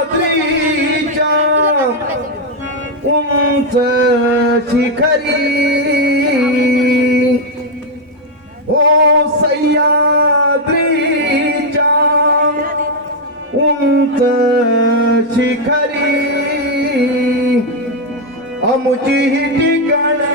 सह्याद्रीच्या उंच शिखरी ओ सह्याद्रीच्या उंच शिखरी आमची ही ठिकाणे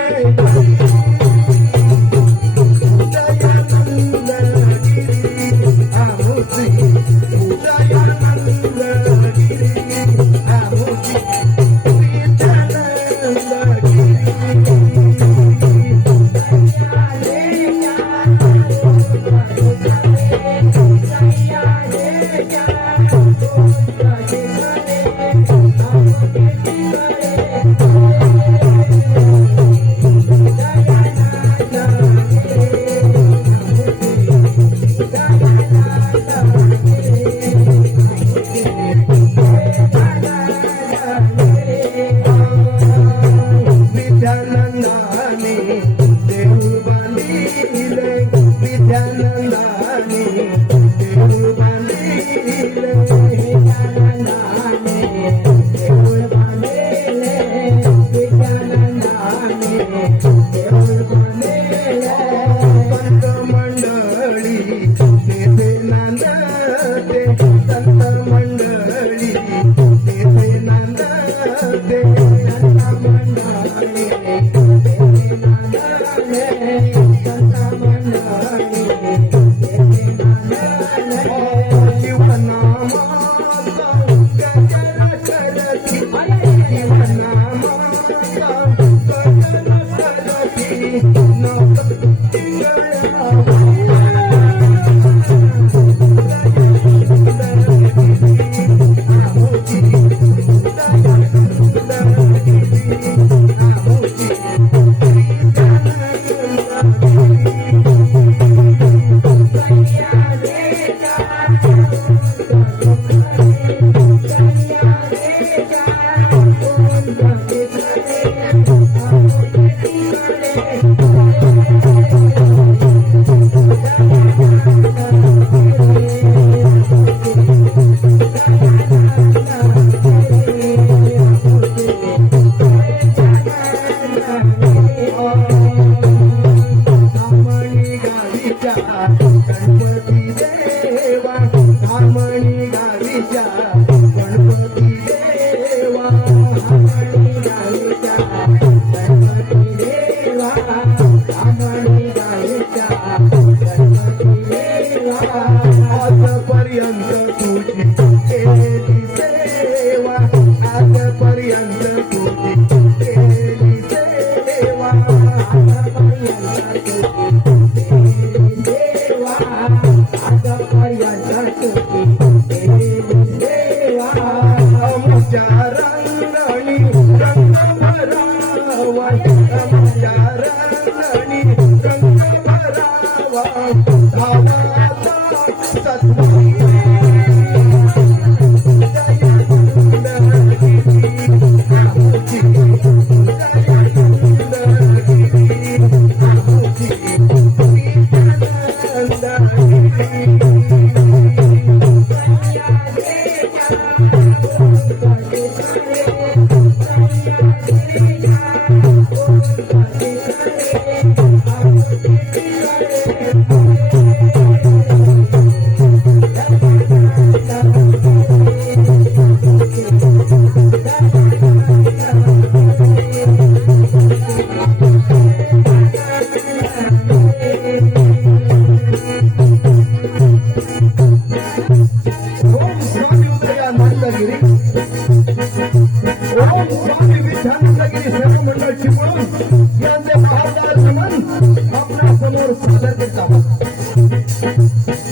समोर सादर करत आहोत.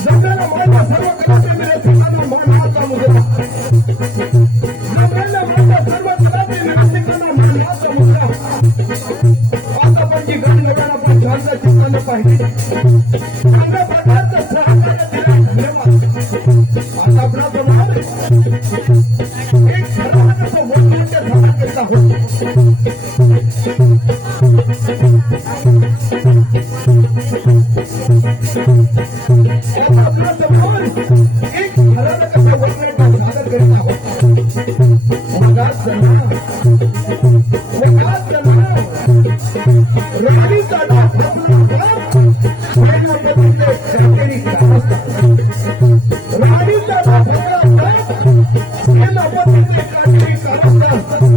जगाला मानला सर्व कलाचे निरसिकांना मौनाचा मुद्रा. जगाला मानला सर्व कलाचे निरसिकांना मौनाचा मुद्रा. आता पण जी गण नव्याला पण झाडचा चित्रानं पाहिजे. चांगल्या प्रकारचं सहकार्य दिलं धन्यवाद. आता आपणासमोर एक सर्वांचं वैशिष्ट्य सादर करत आहोत. आपल्यासमोर एक घराचं कसं वैशिष्ट्य सादर करत आहोत. मगाचं नाव राणीचा नाव सेनापतीचे काटेरी कारस्थान. राणीचा नाव सेनापतीचे काटेरी कारस्थान.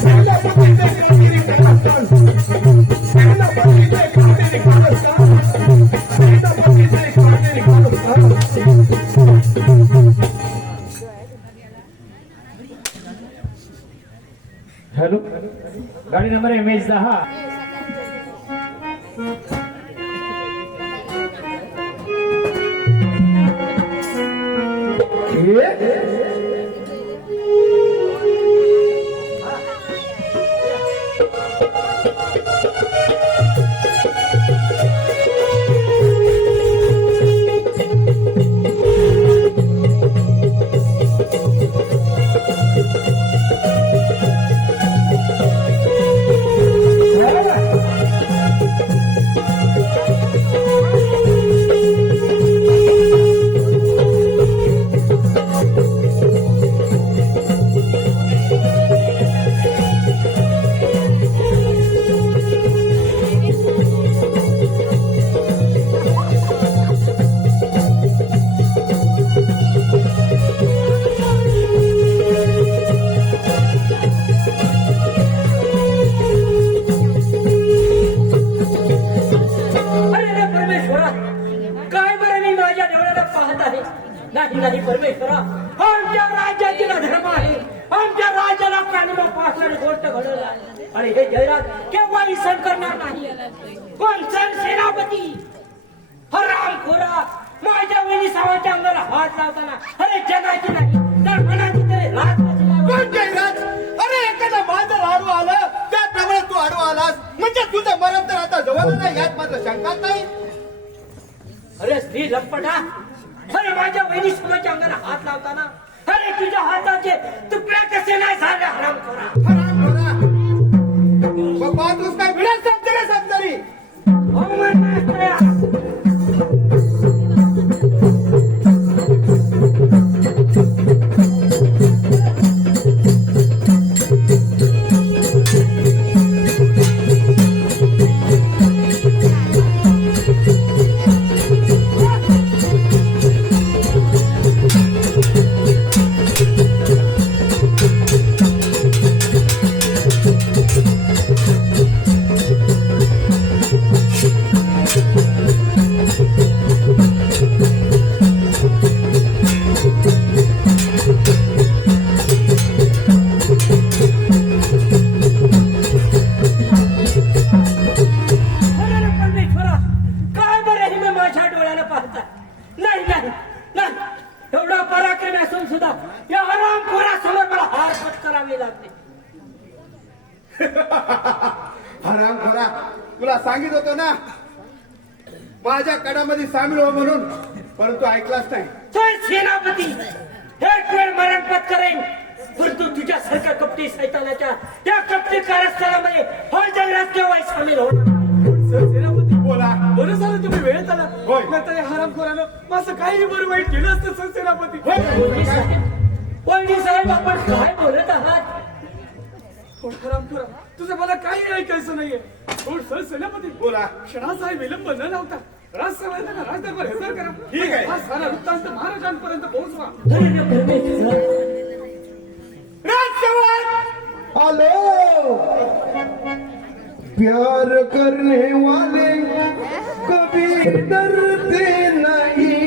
सेनापतीचे काटेरी कारस्थान. सेनापतीचे काटेरी कारस्थान. सेनापतीचे काटेरी कारस्थान. हॅलो, गाडी नंबर MH10. नाही परमेश्वरा, आमच्या राज्यातील धर्म आहे. आमच्या राज्याला कानून पासणारी गोष्ट घडवली आहे. आणि हे जयराज केव्हाही सण करणार नाही. कोण सण सेनापती हरामखोरा माझ्या वहिनी सावाच्या अंगाला हात लावताना अरे जगाची नाही तर मनाची तरी रात कोण जयराज? अरे एखादा माझं लाडू आलं त्याप्रमाणे तू आडवा आलास म्हणजे तुझं मरण तर आता जवळ नाही यात मात्र शंका नाही. अरे स्त्री लंपटा, अरे माझ्या वहिनी सावाच्या अंगाला हात लावताना अरे तुझ्या हाताचे तुकडे कसे नाही झाले हरामखोरा. बाबा तू काय मिळत समजले रे समजरी. अवमान नाही करा. हरामखोरा, तुला सांगित होतो ना माझ्या कडामध्ये सामील हो म्हणून, परंतु ऐकलाच नाही. चल सेनापती, एक वेळ मरण पत्करेन, परंतु तुझ्यासारख्या कपटी सैतानाच्या त्या कपटी कारस्थानामध्ये हा जयराज केव्हाही सामील होणार. सेनापती बोला. बरं झालं तुम्ही वेळेत आला. होय. नंतर या हरामखोरानं माझं काही बरं वाईट केलं असतं सर सेनापती. वहिनी साहेब, आपण काय बोलत आहात? थोड हरामखोरा, तुझं मला काही ऐकायचं नाहीये. थोड सर सेनापती बोला. क्षणाचाही विलंब न लावता राजसभेला राजदरबार हजर करा. ठीक आहे. हा सारा वृत्तांत महाराजांपर्यंत पोहोचवा. अरे परमेश्वर, हेलो, प्यार करने वाले कभी डरते नहीं,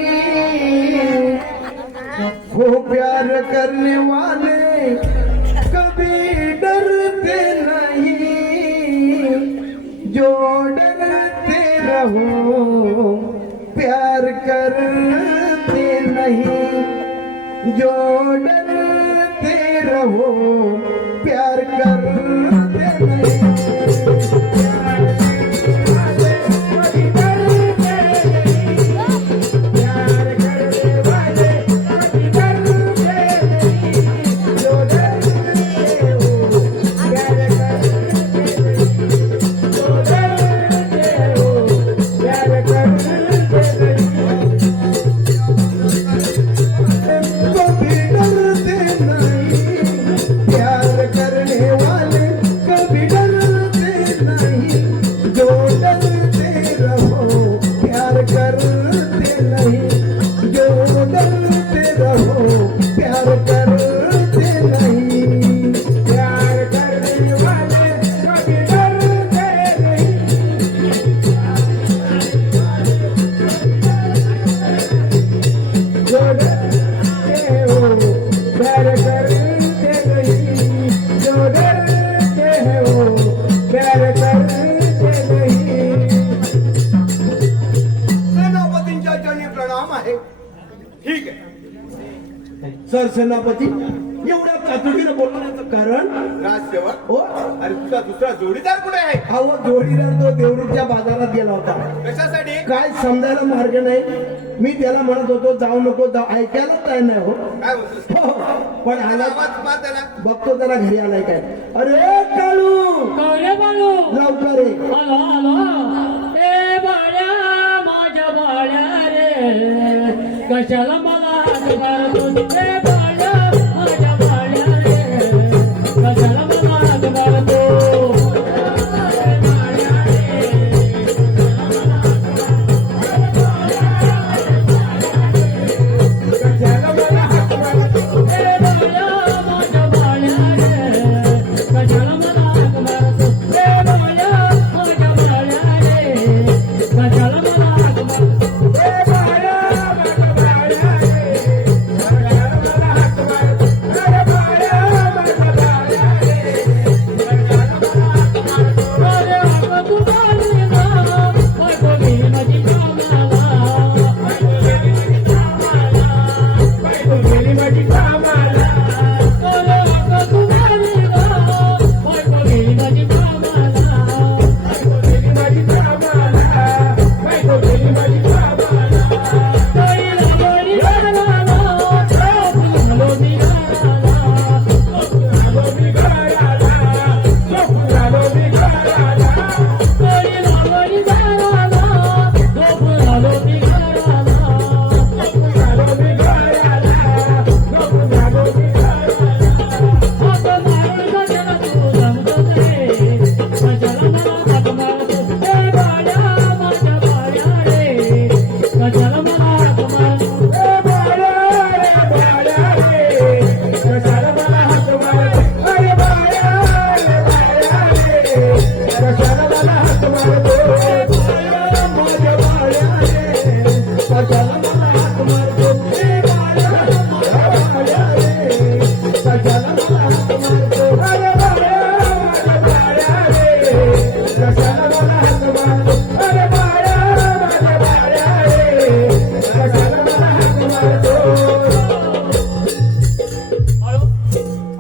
वो प्यार करने वाले कभी डरते नहीं, जो डरते रहो प्यार करते नहीं जो डरते रहो प्यार करते नहीं सेनापतींच्या चरणी प्रणाम आहे. ठीक आहे. सर सेनापती एवढ्या तातडीनं बोलण्याचं कारण राजसेवक हो अरे तुझा दुसरा जोडीदार कुठे आहे? अहो जोडीदार तो देवरूच्या बाजारात गेला होता कशासाठी? काय समजायला मार्ग नाही मी त्याला म्हणत होतो जाऊ नको जाऊ ऐकायला काय नाही हो काय बोलतोस? हो, पण आला आवाज मार त्याला. बघतो जरा घरी आलाय काय अरे काळू कवले बाळू लवकर ये आलो आलो ए बाळ्या माझ्या बाळ्या रे कशाला मला हात मारतो ए बाळ्या माझ्या बाळ्या रे कशाला मला हात मारतो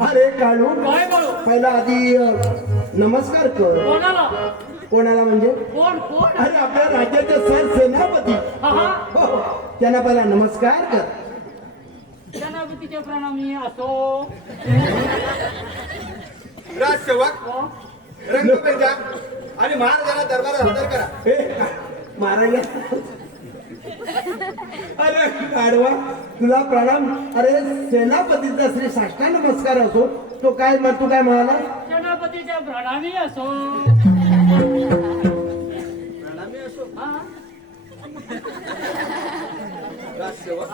अरे काळू काय बोलू पहिला आधी नमस्कार कर कोणाला कोणाला म्हणजे कोण कोण अरे आपल्या राज्याचे सर सेनापती हा हा हो, त्यांना पहिला नमस्कार कर सेनापतीचे प्रणामी असो राजसेवक रंगपेचा आणि महाराजांना दरबारात हजर करा. हे, महाराज अरे गाढवा तुला प्रणाम अरे सेनापतीचा श्री साष्टांग नमस्कार असो तो काय तू काय म्हणाला सेनापतीच्या प्रणामी असो प्रणामी असो. हा राजसेवक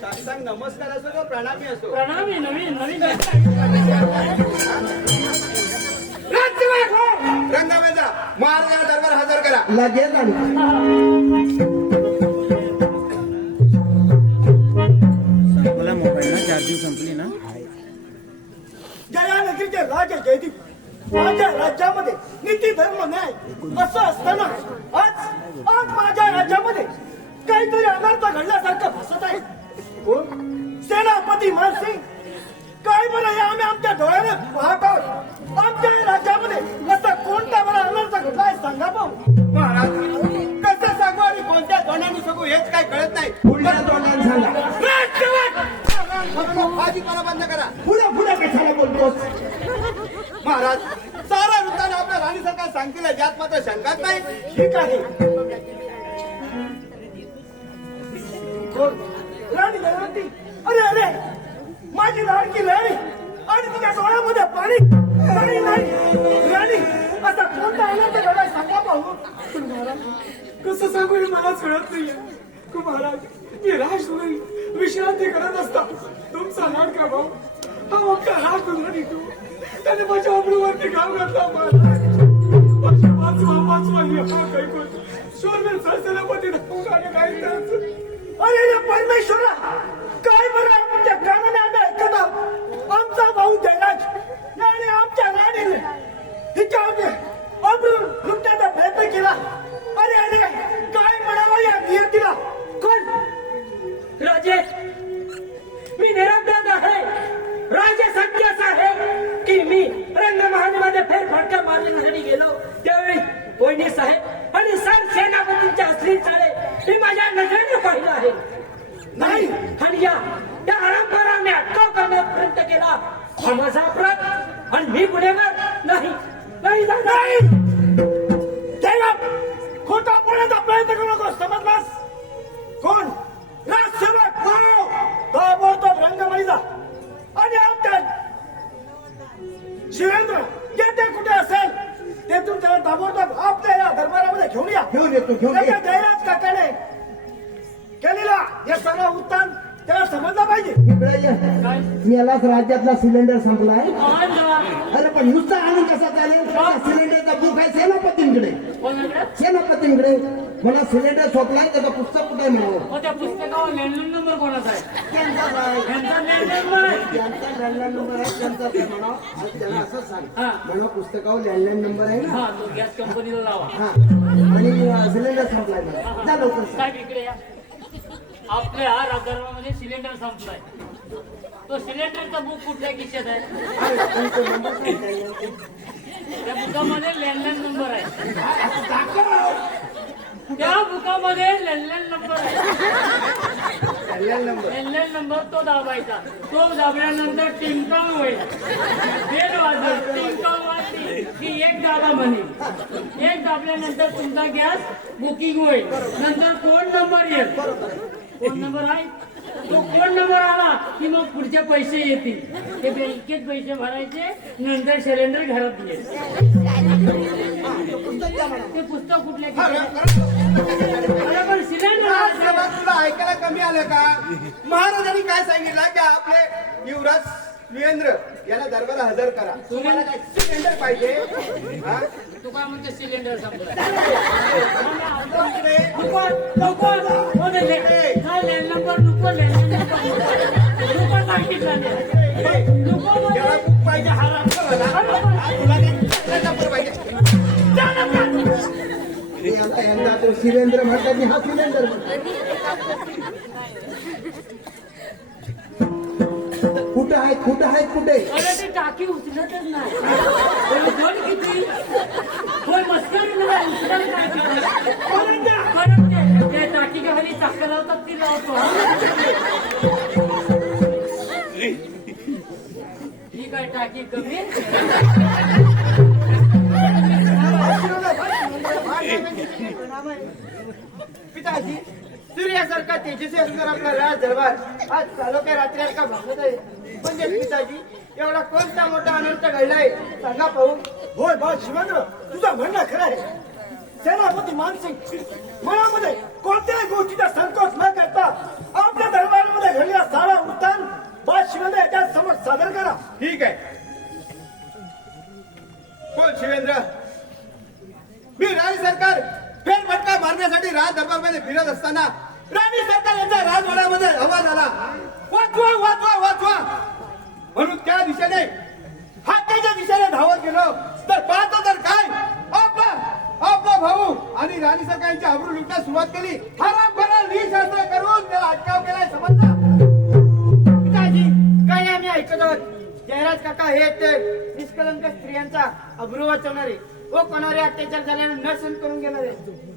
साष्टांग नमस्कार असो का प्रणामी असो? प्रणामी नवीन नवीन राजसेवक रंगपेचा महाराजांना दरबार हजर करा. लगेच आणि मला मोबाईल ना चार्जिंग संपली ना. जया नगरीचे राजे जयदीप माझ्या राज्यामध्ये नीती धर्म न्याय असं असताना आज माझ्या राज्यामध्ये काहीतरी अनर्थ घडल्यासारखं भासत आहे. सेनापती मानसिंग, काय बरं हे आम्ही आमच्या डोळ्याने पाहत आहोत. आमच्या राज्यामध्ये असा कोणता बरा अनर्थ घडलाय सांगा पाहू. महाराज कसं सांगू आणि कोणत्या तोंडाने सांगू हेच काय कळत नाही. पुढल्या तोंडाने सांगा. फाजीपणा बंद करा. पुढे पुढे कशाला बोलतोस? महाराज सारा वृत्ताने आपल्या राणी सरकार सांगतील यात मात्र शंकाच नाही. ठीक आहे. राणी दयावती, अरे अरे माझी लाडकी राणी आणि तुझ्या डोळ्यामध्ये पाणी. नाही नाही राणी, आता कोणता अनर्थ घडलाय सांगा पाहू. पण महाराज कसं सांगू हे मला कळत नाहीये. महाराज मी राजवाडी विश्रांती करत असता तुमचा लाडका भाऊ हा अख्खा हात उघडून येतो. त्याने माझ्या अमृवरती घाव घातला. माझ्या वाचवा हा कैकून शोरवेल सरसेनापती धावून आले. काय करायचं? अरे या परमेश्वरा, काय बरं आमच्या कानाने आम्ही ऐकत आहोत. आमचा भाऊ जयराज आणि आमच्या राणीने हिच्यामध्ये अमृत लुटण्याचा प्रयत्न केला. अरे अरे काय म्हणावं या नियतीला. कोण? राजे, मी निरपराध आहे. राजे सत्य असं आहे की मी रंगमहालमध्ये फेरफटका मारण्यासाठी गेलो त्यावेळी कोयने साहेब आणि सर सेनापतींच्या असली चाळे मी माझ्या नजरेने पाहिलं आहे. नाही, आणि या आरंभराने अटकाव करण्याचा प्रयत्न केला. हा माझा अपराध आणि मी गुन्हेगार नाही. नाही नाही जयराज, खोटा बोलण्याचा प्रयत्न करू नको, समजलास? कोण? राजसेवक ताबडतोब रंगमळीला आणि आमच्या शिवेंद्र येथे कुठे असेल तेथून त्याला ताबडतोब आपल्या या दरबारामध्ये घेऊन या. घेऊन येतो. त्याच्या जयराज काकाने केलेला हे सगळं उत्तर त्याला समजलं पाहिजे. यालाच राज्यातला सिलेंडर संपलाय. अरे पण नुसता आणून कसा चालेल? सिलेंडरचा बुक आहे सेनापतींकडे. सेनापतींकडे मला सिलेंडर संपलाय त्याचं पुस्तक कुठे म्हणावं. त्या पुस्तकावर लँडलाईन नंबर कोणाचा आहे? त्यांचाच आहे. त्यांचा लँडलाईन नंबर आहे. ज्यांचा लँडलाईन नंबर आहे त्यांचाच आहे म्हणा. आज त्यांना असं सांग म्हणा पुस्तकावर लँडलाईन नंबर आहे ना. हा, तो गॅस कंपनीला लावा. हा आणि सिलेंडर संपलाय मला. जा लवकर सांग. साहेब इकडे या. आपल्या राजकारणामध्ये सिलेंडर संपलाय. तो सिलेंडरचा बुक कुठल्या खिशात आहे? त्या बुकामध्ये लँडलाईन नंबर आहे. त्या बुकामध्ये लँडलाईन नंबर आहे. लँडलाईन नंबर तो दाबायचा. तो दाबल्यानंतर टिंगटॉंग होईल. बेल वाजल. टिंगटॉंग वाजली की एक दाबा म्हणेल. एक दाबल्यानंतर तुमचा गॅस बुकिंग होईल. नंतर कोड नंबर येईल. फोन नंबर आहे. तो फोन नंबर आला की मग पुढचे पैसे येतील. ते बँकेत पैसे भरायचे. नंतर सिलेंडर घरात येईल. ते पुस्तक कुठल्या पण सिलेंडर तुला ऐकायला कमी आलं का? महाराजांनी काय सांगितलं की आपले युवराज वीरेंद्र याला दरबार हजर करा. तुम्हाला काय सिलेंडर पाहिजे? हा? तू काय म्हणते सिलेंडर संपला? लँड नंबर नको. लँड सांगितलं त्याला खूप पाहिजे हा तुला काय नंबर पाहिजे? यंदा तो सिलेंडर म्हणतात मी हा सिलेंडर कुठे आहेत कुठे आहेत कुठे? अरे ते टाकी उचलतच नाही. जड किती होय मस्करी नाही. उचलत काय ते टाकी खाली चाक लावतात ती लावतो. ही काय टाकी कमी? पिताजी सूर्यासारखा तेजस्वी असणार आपला राज दरबार आज चालोक्या रात्री का भासत आहे. म्हणजे पिताजी एवढा कोणता मोठा अनर्थ घडलाय सांगा पाहू. होय बा शिवेंद्र, तुझं म्हणणं खरं आहे. सेनापती मानसिंग मनामध्ये कोणत्याही गोष्टीचा संकोच न करता आपल्या दरबारामध्ये घडलेला सारा उत्तान बा शिवेंद्र याच्या समोर सादर करा. ठीक आहे. बोल शिवेंद्र. मी राणी सरकार फेरफटका मारण्यासाठी राज दरबारमध्ये फिरत असताना राणी सरकार यांच्या राजवाड्यामध्ये हवा झाला. वाचवा वाचवा वाचवा म्हणून त्या दिशेने हाताच्या दिशेने धावत गेलो. तर पाहतो तर काय आपला भाऊ आणि राणी सरकारची आबरू लुटण्यास सुरुवात केली. हरामखोरा निशास्त्र करून त्याला अटकाव केलाय समजला. पिताजी काय आम्ही ऐकत आहोत. जयराज काका हे ते निष्कलंक स्त्रियांचा अब्रू वाचवणारे व कोणावर अत्याचार झाल्याने न सहन करून घेणारे,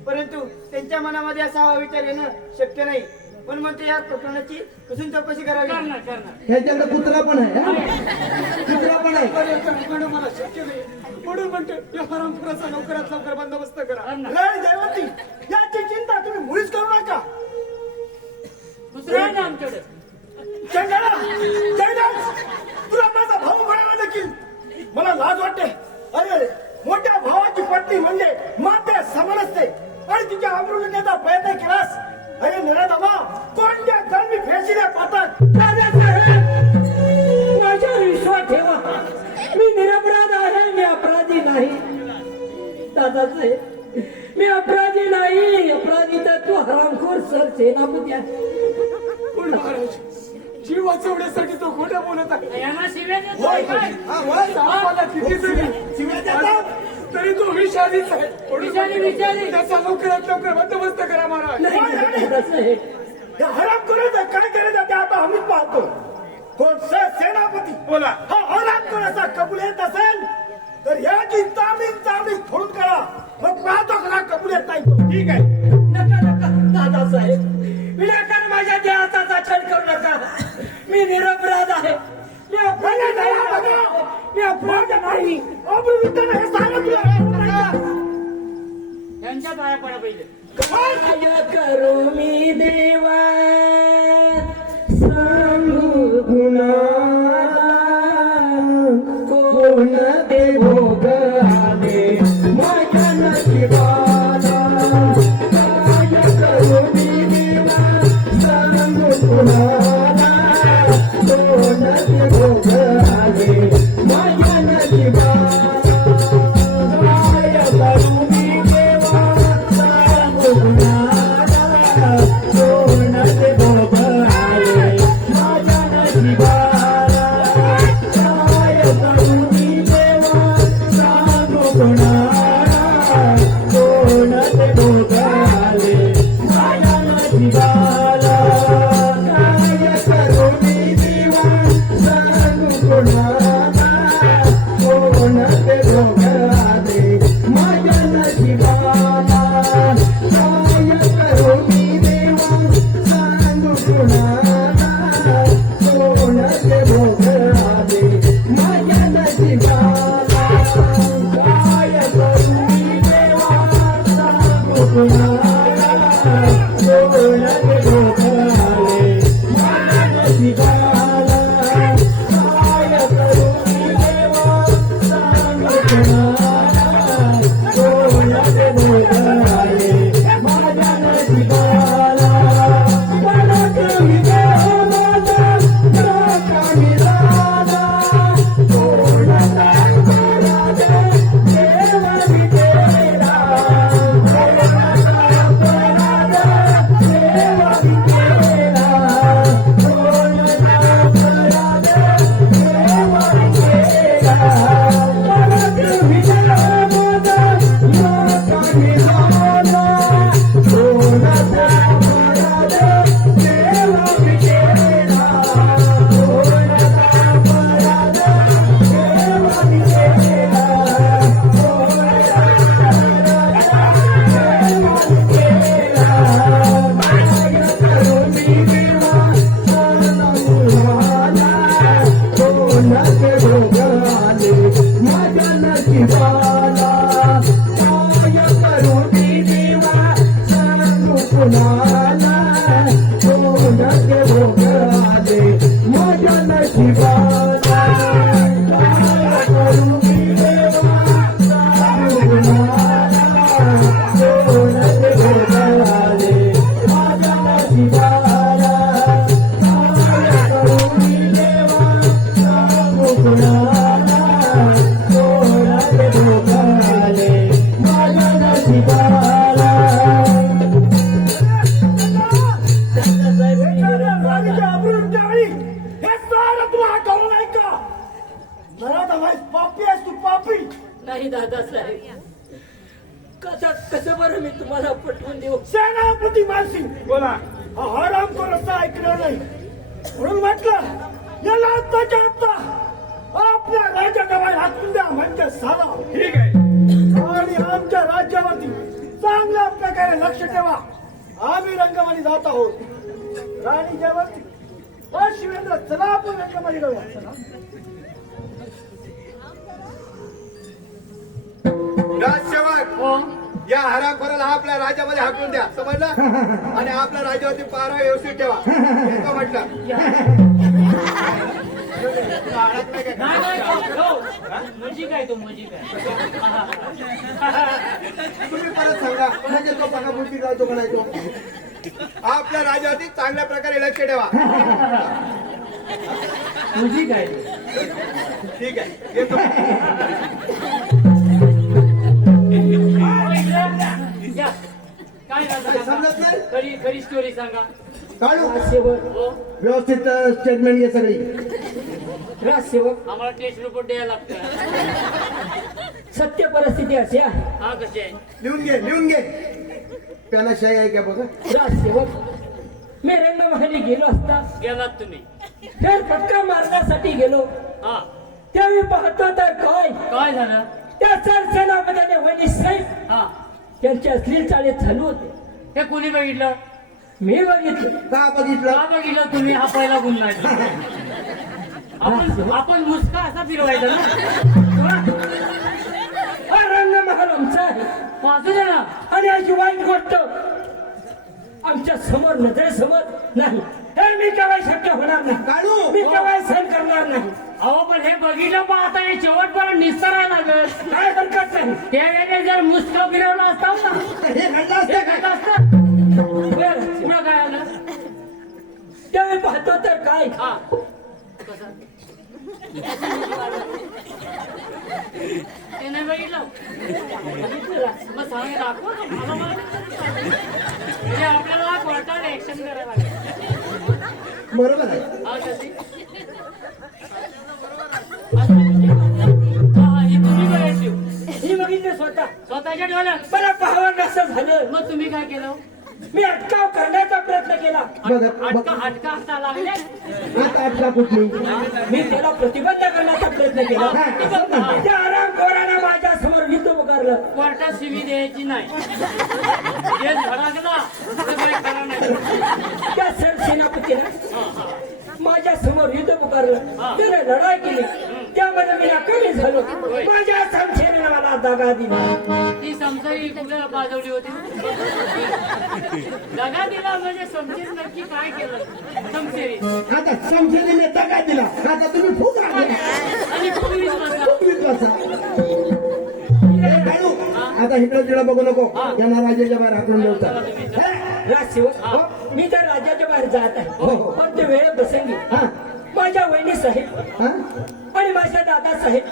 परंतु त्यांच्या मनामध्ये असा विचार येणं शक्य नाही. पण म्हणते या प्रकरणाची कसून चौकशी करावी. ह्याच्याकडे कुत्रा पण आहे हा? कुत्रा पण आहे. करणं मला शक्य नाही म्हणून म्हणते या हरामखोराचा लवकरात लवकर बंदोबस्त करा. राणी जयवंती याची चिंता तुम्ही मुळीच करू नका. दुसरं आहे ना आमच्याकडे. तुला माझा भाऊ म्हणाला देखील मला लाज वाटते. अरे मोठ्या भावाची पत्नी म्हणजे माते समान असते आणि तिच्या आबरू लुटण्याचा प्रयत्न केलास. अरे निराधामा कोणत्या कलमी फेशीला पाहतात. माझ्यावर विश्वास ठेवा. मी निरपराध आहे. मी अपराधी नाही. दादासाहेब मी अपराधी नाही. अपराधी तर तू हरामखोर सर सेनापती आहे. पण महाराज जीव वाचवण्यासाठी तो खोटं बोलत आहे. यांना शिव्या देतोय काय? सापाला किती जरी तरी तो विषारीच आहे. विषारी. त्याचा लवकरात लवकर बंदोबस्त करा महाराज. नाही दादासाहेब, या हरामखोराचं काय करायचं ते आता आम्हीच पाहतो. कोण सेनापती बोला हा हरामखोराचा कबूल येत असेल तर याची चांगली फोडून काढा. मग पाहतो का कबूल येत नाही तो. ठीक आहे. नका दादासाहेब, विनाकारण माझ्या देहाचा छळ करू नका. मी निरपराध आहे. मी अपराधी नाही. मी अपराधी नाही. आबरू लुटताना हे सांगा तुला. त्यांच्या पाया पडा पहिले. काय करू मी देवा सांगू गुणाला कोण ते भोग आले माझ्या नशिबाला. काय करू मी देवा सांगू गुणाला कोण ते भोग आले माझ्या नशिबाला. काय करू मी देवा सांगू गुणाला कोण ते भोग आले माझ्या नशिबाला. काय करू मी देवा सांगू गुणाला कोण ते भोग आले माझ्या नशिबाला. काय करू मी देवा सांगू गुणाला कोण ते भोग आले माझ्या नशिबाला. काय करू मी देवा सांगू गुणाला कोण ते भोग आले माझ्या नशिबाला. काय करू मी देवा सांगू गुणाला कोण ते भोग आले माझ्या नशिबाला. काय करू मी देवा सांगू गुणाला कोण ते भोग आले माझ्या नशिबाला. पराक्रमी देवाचा पराक्रमी राजा कोण काय करावे देव विजेला. कोण काय करावे देव बरं मी तुम्हाला पटवून देऊ. सेनापती मानसिंग बोला. हा हरामखोर असं ऐकणार नाही म्हणून म्हटलं याला आत्ताच्या आत्ता आपल्या राज्याच्या बाहेर हाकून द्या म्हणजे साधा. ठीक आहे. आणि आमच्या राज्यावरती चांगल्या प्रकारे लक्ष ठेवा. आम्ही रंगमाली जात आहोत राणी जयवंती. शिवेंद्र चला आपण रंगमाली जाऊया. चला. राजसेवक हो या हरामखोराला आपल्या राज्यामध्ये हाकलून द्या समजलं आणि आपल्या राज्यावरती पारा व्यवस्थित ठेवा येतो म्हटलं. नाही नाही हो. म्हणजे काय तो म्हणजे काय तुम्ही परत सांगा म्हणजे तो बघा मुलगी राहतो का नाही तो आपल्या राज्यावरती चांगल्या प्रकारे लक्ष ठेवा. म्हणजे काय ठीक आहे येतो. या. काय समजत नाही? खरी खरी स्टोरी सांगा. काढू राजसेवक हो व्यवस्थित स्टेटमेंट घे सगळी. राजसेवक आम्हाला टेस्ट रिपोर्ट द्यायला लागतं. सत्य परिस्थिती अशी आहे. हा कशी आहे लिहून घे त्याला शाही आहे का बघा. राजसेवक मी रंगमहली गेलो असता गेलात तुम्ही फेरफटका मारण्यासाठी गेलो. हा त्यावेळी पाहतो तर काय काय झालं त्या सरसेनापतीने वैनी साहेब हा त्यांचे अश्लील चाळे चालू होते. हे कोणी बघितलं मी बघितलं. का बघितलं का बघितलं तुम्ही हा पहिला गुन्हा आहे. आपण मुस्का असा फिरवायचा ना हा रंगमहल आमचा आहे. वाचू दे ना आणि अशी वाईट गोष्ट आमच्या समोर नजरेसमोर नाही हे मी केव्हा शक्य होणार नाही. काढू. मी केव्हा सहन करणार नाही. अहो पण हे बघितलं पाहता हे शेवटपर्यंत निस्तरायला लागलं. काय हरकत नाही. त्यावेळेला जर मुस्का फिरवला असता ना हे घडलं हे असतं काय का? असतं पुढं काय आलं त्यावेळी पाहतो तर काय हा कसं ते नाही बघितलं मग सांग दाखव ना. मला माहिती नाही. म्हणजे आपल्याला कोर्टात ऍक्शन करायला लागेल. बरोबर आहे. हा कशी हा ही तुम्ही बघायची मी बघितले स्वतः. स्वतःच्या डोळ्यात बरं पाहावं कसं झालं. मग तुम्ही काय केलं मी अटकाव करण्याचा प्रयत्न केला. अटका हाता लागले आता अटका कुठली मी त्याला प्रतिबंध करण्याचा प्रयत्न केला. त्या आरामखोरानं माझ्या समोर युद्ध उभारलं. कोर्टात शिवी द्यायची नाही जे धडकला ते काही खरं नाही. त्या सरसेनापतीनं माझ्या समोर युद्ध पुकारलं. त्याने लढाई केली. त्यामध्ये मी नाकामी झालो. माझ्या समशेरीने मला दगा दिला. ती समजाई कुठे बाजवली होती दगा दिला म्हणजे समजेल नक्की काय केलं समजेरी आता समजेलीने दगा दिला. आता तुम्ही फुक आणि पोलीस बसा काढू. आता इकडे तिकडे बघू नको. त्यांना राजाच्या बाहेर हाकलून देऊचा. राजसेवक मी त्या राज्याच्या बाहेर जात आहे. पण ते वेळे प्रसंगी माझ्या वहिनी साहेब आणि माझ्या दादा साहेब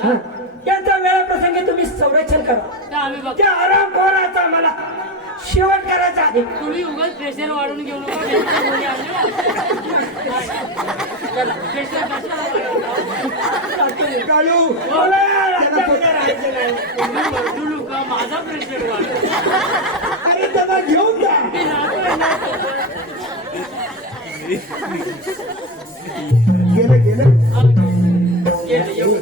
यांचा वेळा प्रसंगी तुम्ही संरक्षण करा. आम्ही बघ त्या आरामखोराचा मला शेवट करायचा आहे. तुम्ही उगाच प्रेशर वाढून घेऊ नका प्रेशर काढू. मला या राज्यामध्ये राहायचं नाही. तुम्ही का माझा प्रेशर वाढ अरे त्याला घेऊन जा. गेलं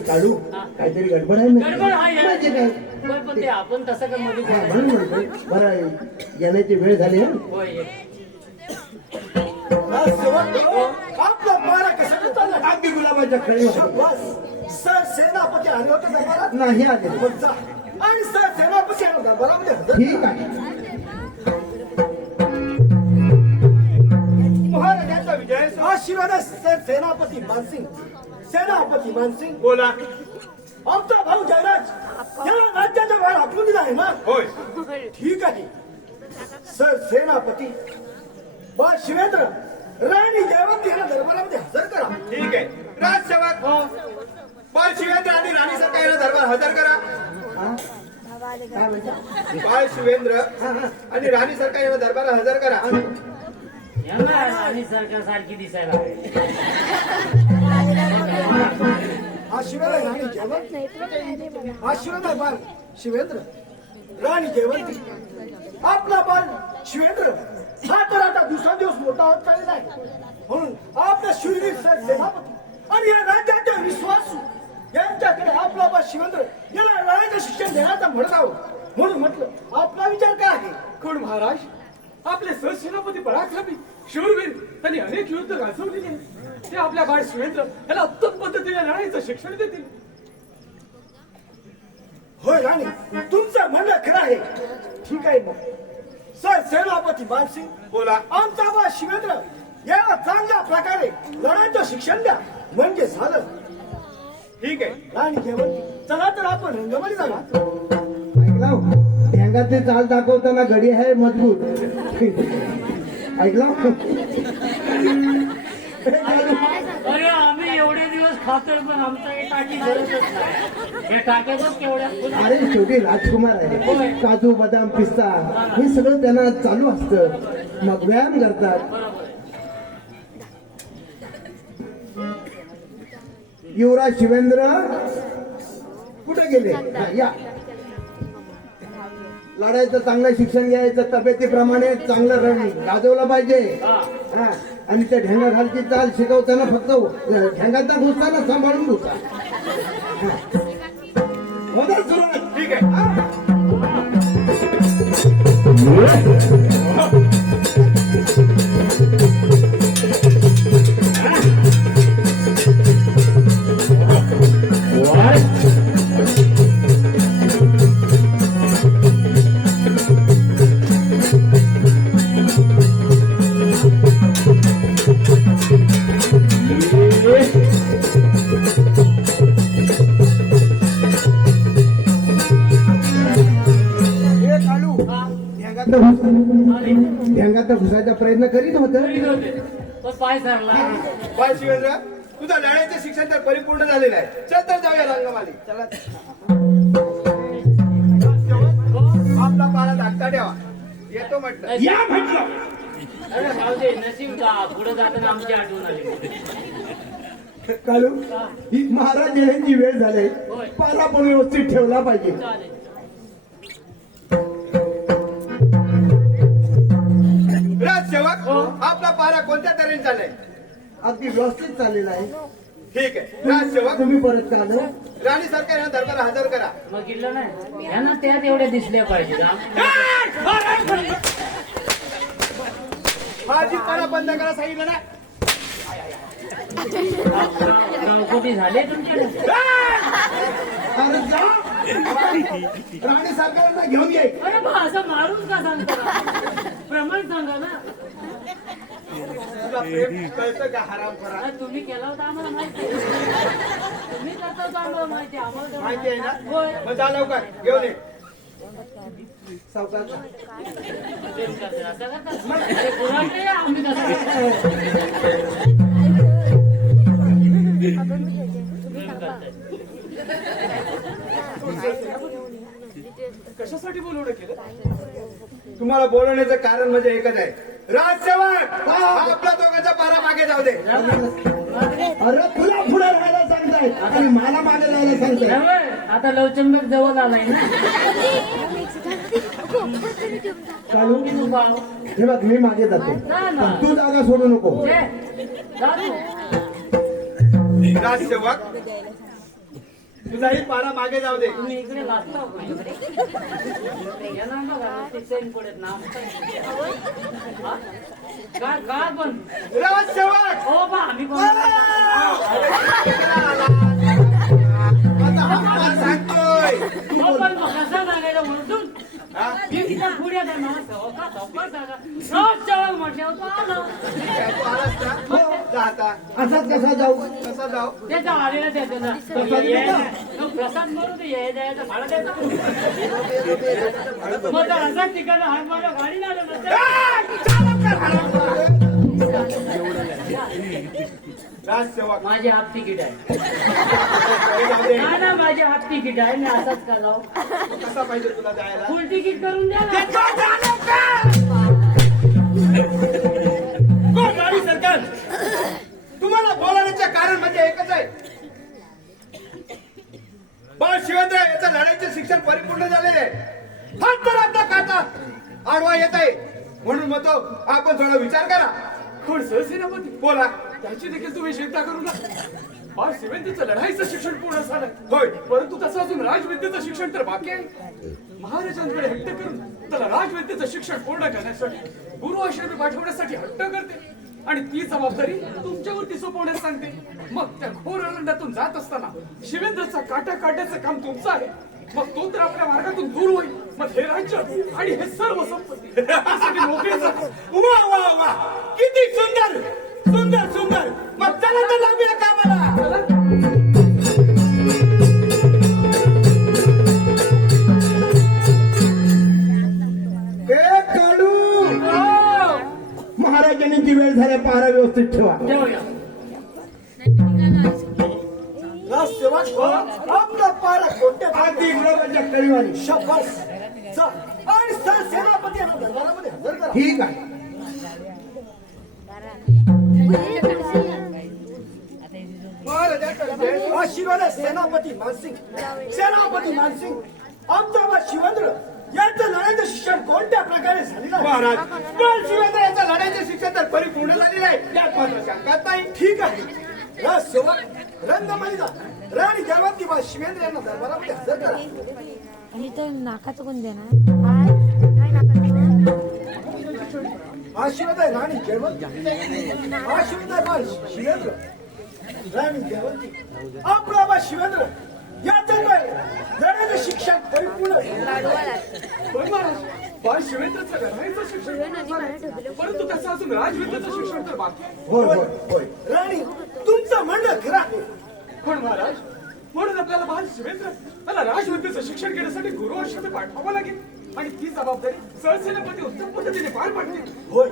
काढू. काहीतरी गडबड आहे ना. गडबड आहे. म्हणजे काय पण ते आपण तसं का मध्ये हा, म्हणून म्हणतोय. बरं येण्याची वेळ झाली ना. होय आपला मारा कसा चालला. अगदी गुलाबाच्या खळी बस सर सेनापती आले होते दरबारात. नाही आले. मग जा. आणि सर सेनापती आले दरबारामध्ये ठीक आहे. महाराजांचा विजय आशीर्वाद सर सेनापती मानसिंग. सेनापती मानसिंग बोला. आमचा भाऊ जयराज या राज्याच्या बाहेर हाकलून दिला आहे ना. होय. ठीक आहे सर सेनापती व शिवेंद्र राणी जयवंती यांना दरबारामध्ये हजर करा. ठीक आहे राजसेवक बाळ शिवेंद्र आणि राणी सरकार यांना दरबार हजर करा. काय म्हणता? बाळ शिवेंद्र आणि राणी सरकार यांना दरबार हजर करा. आणि सरकार सारखी दिसायला आशीर्वाद आहे राणी जयवंत. आशीर्वाद आहे बाळ शिवेंद्र. राणी जयवंती आपला बाल शिवेंद्र हा तर आता दिवसेंदिवस मोठा होत चाललेला आहे. म्हणून आपला शूरवीर सेनापती आणि या राज्याचे विश्वासू यांच्याकडे आपला बाल शिवेंद्र याला लढायचं शिक्षण देण्याचं म्हणत आहोत. म्हणून म्हटलं आपला विचार काय आहे? कोण महाराज आपले सहसेनापती पराक्रमी शूरवीर त्यांनी अनेक युद्ध गाजवलेली ते आपल्या बाळ सुरेंद्र याला उत्तम पद्धतीने लढाईचं शिक्षण देतील. होय राणी तुमचं म्हणणं खरं आहे. ठीक आहे मग सर सेनापती मानसिंग बोला. आमचा बा शिवेंद्र याला चांगल्या प्रकारे लढायचं शिक्षण द्या म्हणजे झालं. ठीक आहे. राणी जयवंती चला तर आपण रंगमाली जाऊया. ऐकला ढेंगाचे चाल दाखवताना घडी आहे मजबूत. ऐकला अरे आम्ही एवढे दिवस खातोय पण आमचा हे टाकी गरजच नाही. हे टाक्यातच केवढ्या अरे शेवटी राजकुमार आहे. काजू बदाम पिस्ता हे सगळं त्यांना चालू असतं. मग व्यायाम करतात. युवराज शिवेंद्र कुठे गेले? या लढायचं चांगलं शिक्षण घ्यायचं तब्येतीप्रमाणे चांगलं रण गाजवलं पाहिजे. हा आणि त्या ढेंगा घालची चाल शिकवताना फक्त ढेंगाचा घुसताना सांभाळून घुसा. होणार सुरुवात. ठीक आहे. ढेंगात घुसायचा प्रयत्न करीत होत. पण पाय सरला. बाळ शिवेंद्र तुझं लढाईचं शिक्षण तर परिपूर्ण झालेलं आहे. चल तर जाऊया रंगमाली. चला आपला पारा धाकटा ठेवा. येतो म्हटलं. या म्हटलं. अरे जाऊ दे नशीब का पुढे जाताना आमची आठवण आली. कालू ही महाराज येण्याची वेळ झाली. होय. पारा पण व्यवस्थित ठेवला पाहिजे. चालेल. राजसेवक आपला पारा कोणत्या तऱ्हेने चाललाय? अगदी व्यवस्थित चाललेला आहे. ठीक आहे. राजसेवक तुम्ही परत का आलो? राणी सरकार यांना दरबार हजर करा. मग गिल्लं नाही यांना त्यात एवढ्या दिसल्या पाहिजे ना. माझी पारा बंद करा सांगितलं ना. कुठे झाले तुमच्याकडे? अरे जा. राणी सरकारला घेऊन ये. अरे बा असं मारून का सांगता? प्रमाण सांगा ना. तुला प्रेम कळतं का हराम करा? अरे तुम्ही केला होता आम्हाला माहिती आहे. तुम्ही करता होता आम्हाला माहिती आहे. आम्हाला तेवढं माहिती आहे ना? होय. मग जा लवकर घेऊन ये. सावकार प्रेम करते. असं करता? अरे पुराणे आम्ही कसं करतो? प्रेम करताय. कशासाठी बोलवणं केलं? तुम्हाला बोलवण्याचं कारण म्हणजे एकच आहे. राजसेवक आपला दोघांचा पारा मागे जाऊ दे. अरे तुला पुढे राहायला सांगताय आणि मला मागे जायला सांगताय. त्यामुळे आता लवचंबक जवळ आलाय ना. कालू तू पाव. हे बघ मी मागे जाते. ना, ना. पण तू जागा सोडू नको. जे, जा तू. राजसेवक तुझाही पारा मागे जाऊ दे. तुम्ही इकडे लाजता का? यांना बघा ते चैन पडत ना. हा? का पण राजसेवक हो बा आम्ही पण आता हा पारा सांगतोय. हो पण कसं सांगायचं म्हणून हा? मी तिला पुढे आहे ना. सवका सांगा. रोज जेवण म्हटल्यावर तो आला. तू आलास ना? जा आता. असाच कसा जाऊ? कसा जाऊ? त्याचा आलेला त्याचं ना. तो प्रसाद म्हणून ते ये द्यायचं भाडं द्यायचं. मग तर असाच तिकडं हात मारा गाडी आलं राजसेवक माझी हाफ तिकीट आहे. जाऊ दे. ना ना माझी हाफ तिकीट आहे. मी असाच का जाऊ? कसा पाहिजे तुला जायला? फुल तिकीट करून द्या ना. कोण राणी सरकार? तुम्हाला बोलवण्याचं कारण म्हणजे एकच आहे. बाळ शिवेंद्र याचं लढाईचं शिक्षण परिपूर्ण झालेलं आहे. हा म्हणतो आपण थोडा विचार करा. कोण सहसेनापती बोला. त्याची देखील तुम्ही चिंता करू नका. बाळ शिवेंद्रचं लढाईचं शिक्षण पूर्ण झालंय. होय. परंतु तसं अजून राजविद्येचं शिक्षण तर बाकी आहे. महाराजांकडे हट्ट करून त्याला राजविद्येचं शिक्षण पूर्ण करण्यासाठी गुरु आश्रमी पाठवण्यासाठी हट्ट करते आणि ती जबाबदारी तुमच्यावरती सोपवण्यास सांगते. मग त्या घोर अरण्यातून जात असताना शिवेंद्रचा काटा काढण्याचं काम तुमचं आहे. मग तो तर आपल्या मार्गातून दूर होईल. मग हे राज्य आणि हे सर्व संपत्ती त्यासाठी मोकळेच आहे. वा वा वा, किती सुंदर सुंदर सुंदर. मग चला तर लागूया कामाला. ए काळू, महाराजांची वेळ झाल्या, पहारा व्यवस्थित ठेवा. आपला पारा कोणत्या अगदी लोकांच्या कळीवारी. शाबास. जा आणि सेनापती यांना दरबारामध्ये हजर करा. ठीक आहे. आशीर्वाद आहे सेनापती मानसिंग. सेनापती मानसिंग, आमचा बा शिवेंद्र यांचं लढाईचं शिक्षण कोणत्या प्रकारे झालेलं आहे? महाराज, पण शिवेंद्र यांचं लढाईचं शिक्षण तर परिपूर्ण झालेलं आहे, यात मात्र शंकाच नाही. ठीक आहे. राजसेवक रंगमलिका राणी जयवंती बा शिवेंद्र यांना दरबारामध्ये हजर करा. आणि ते नाकात कोण देणार? आशीर्वाद आहे राणी जयवंती. आशीर्वाद आहे बा शिवेंद्र राणी जयवंती. आपला बा शिवेंद्र याचं लढाईचं शिक्षण परिपूर्ण पण महाराज, बाळ शिवेंद्रचं लढाईचं शिक्षण पूर्ण झालंय. परंतु त्याचं अजून राजविद्येचं शिक्षण तर बाकी आहे. होय होय होय. राणी, तुमचं म्हणणं खरं आहे. पण महाराज, म्हणून आपल्याला बाळ शिवेंद्र त्याला राजविद्येचं शिक्षण घेण्यासाठी गुरु आश्रमी पाठवावं लागेल आणि ती जबाबदारी सरसेनापती उत्तम पद्धतीने पार पाडतील. होय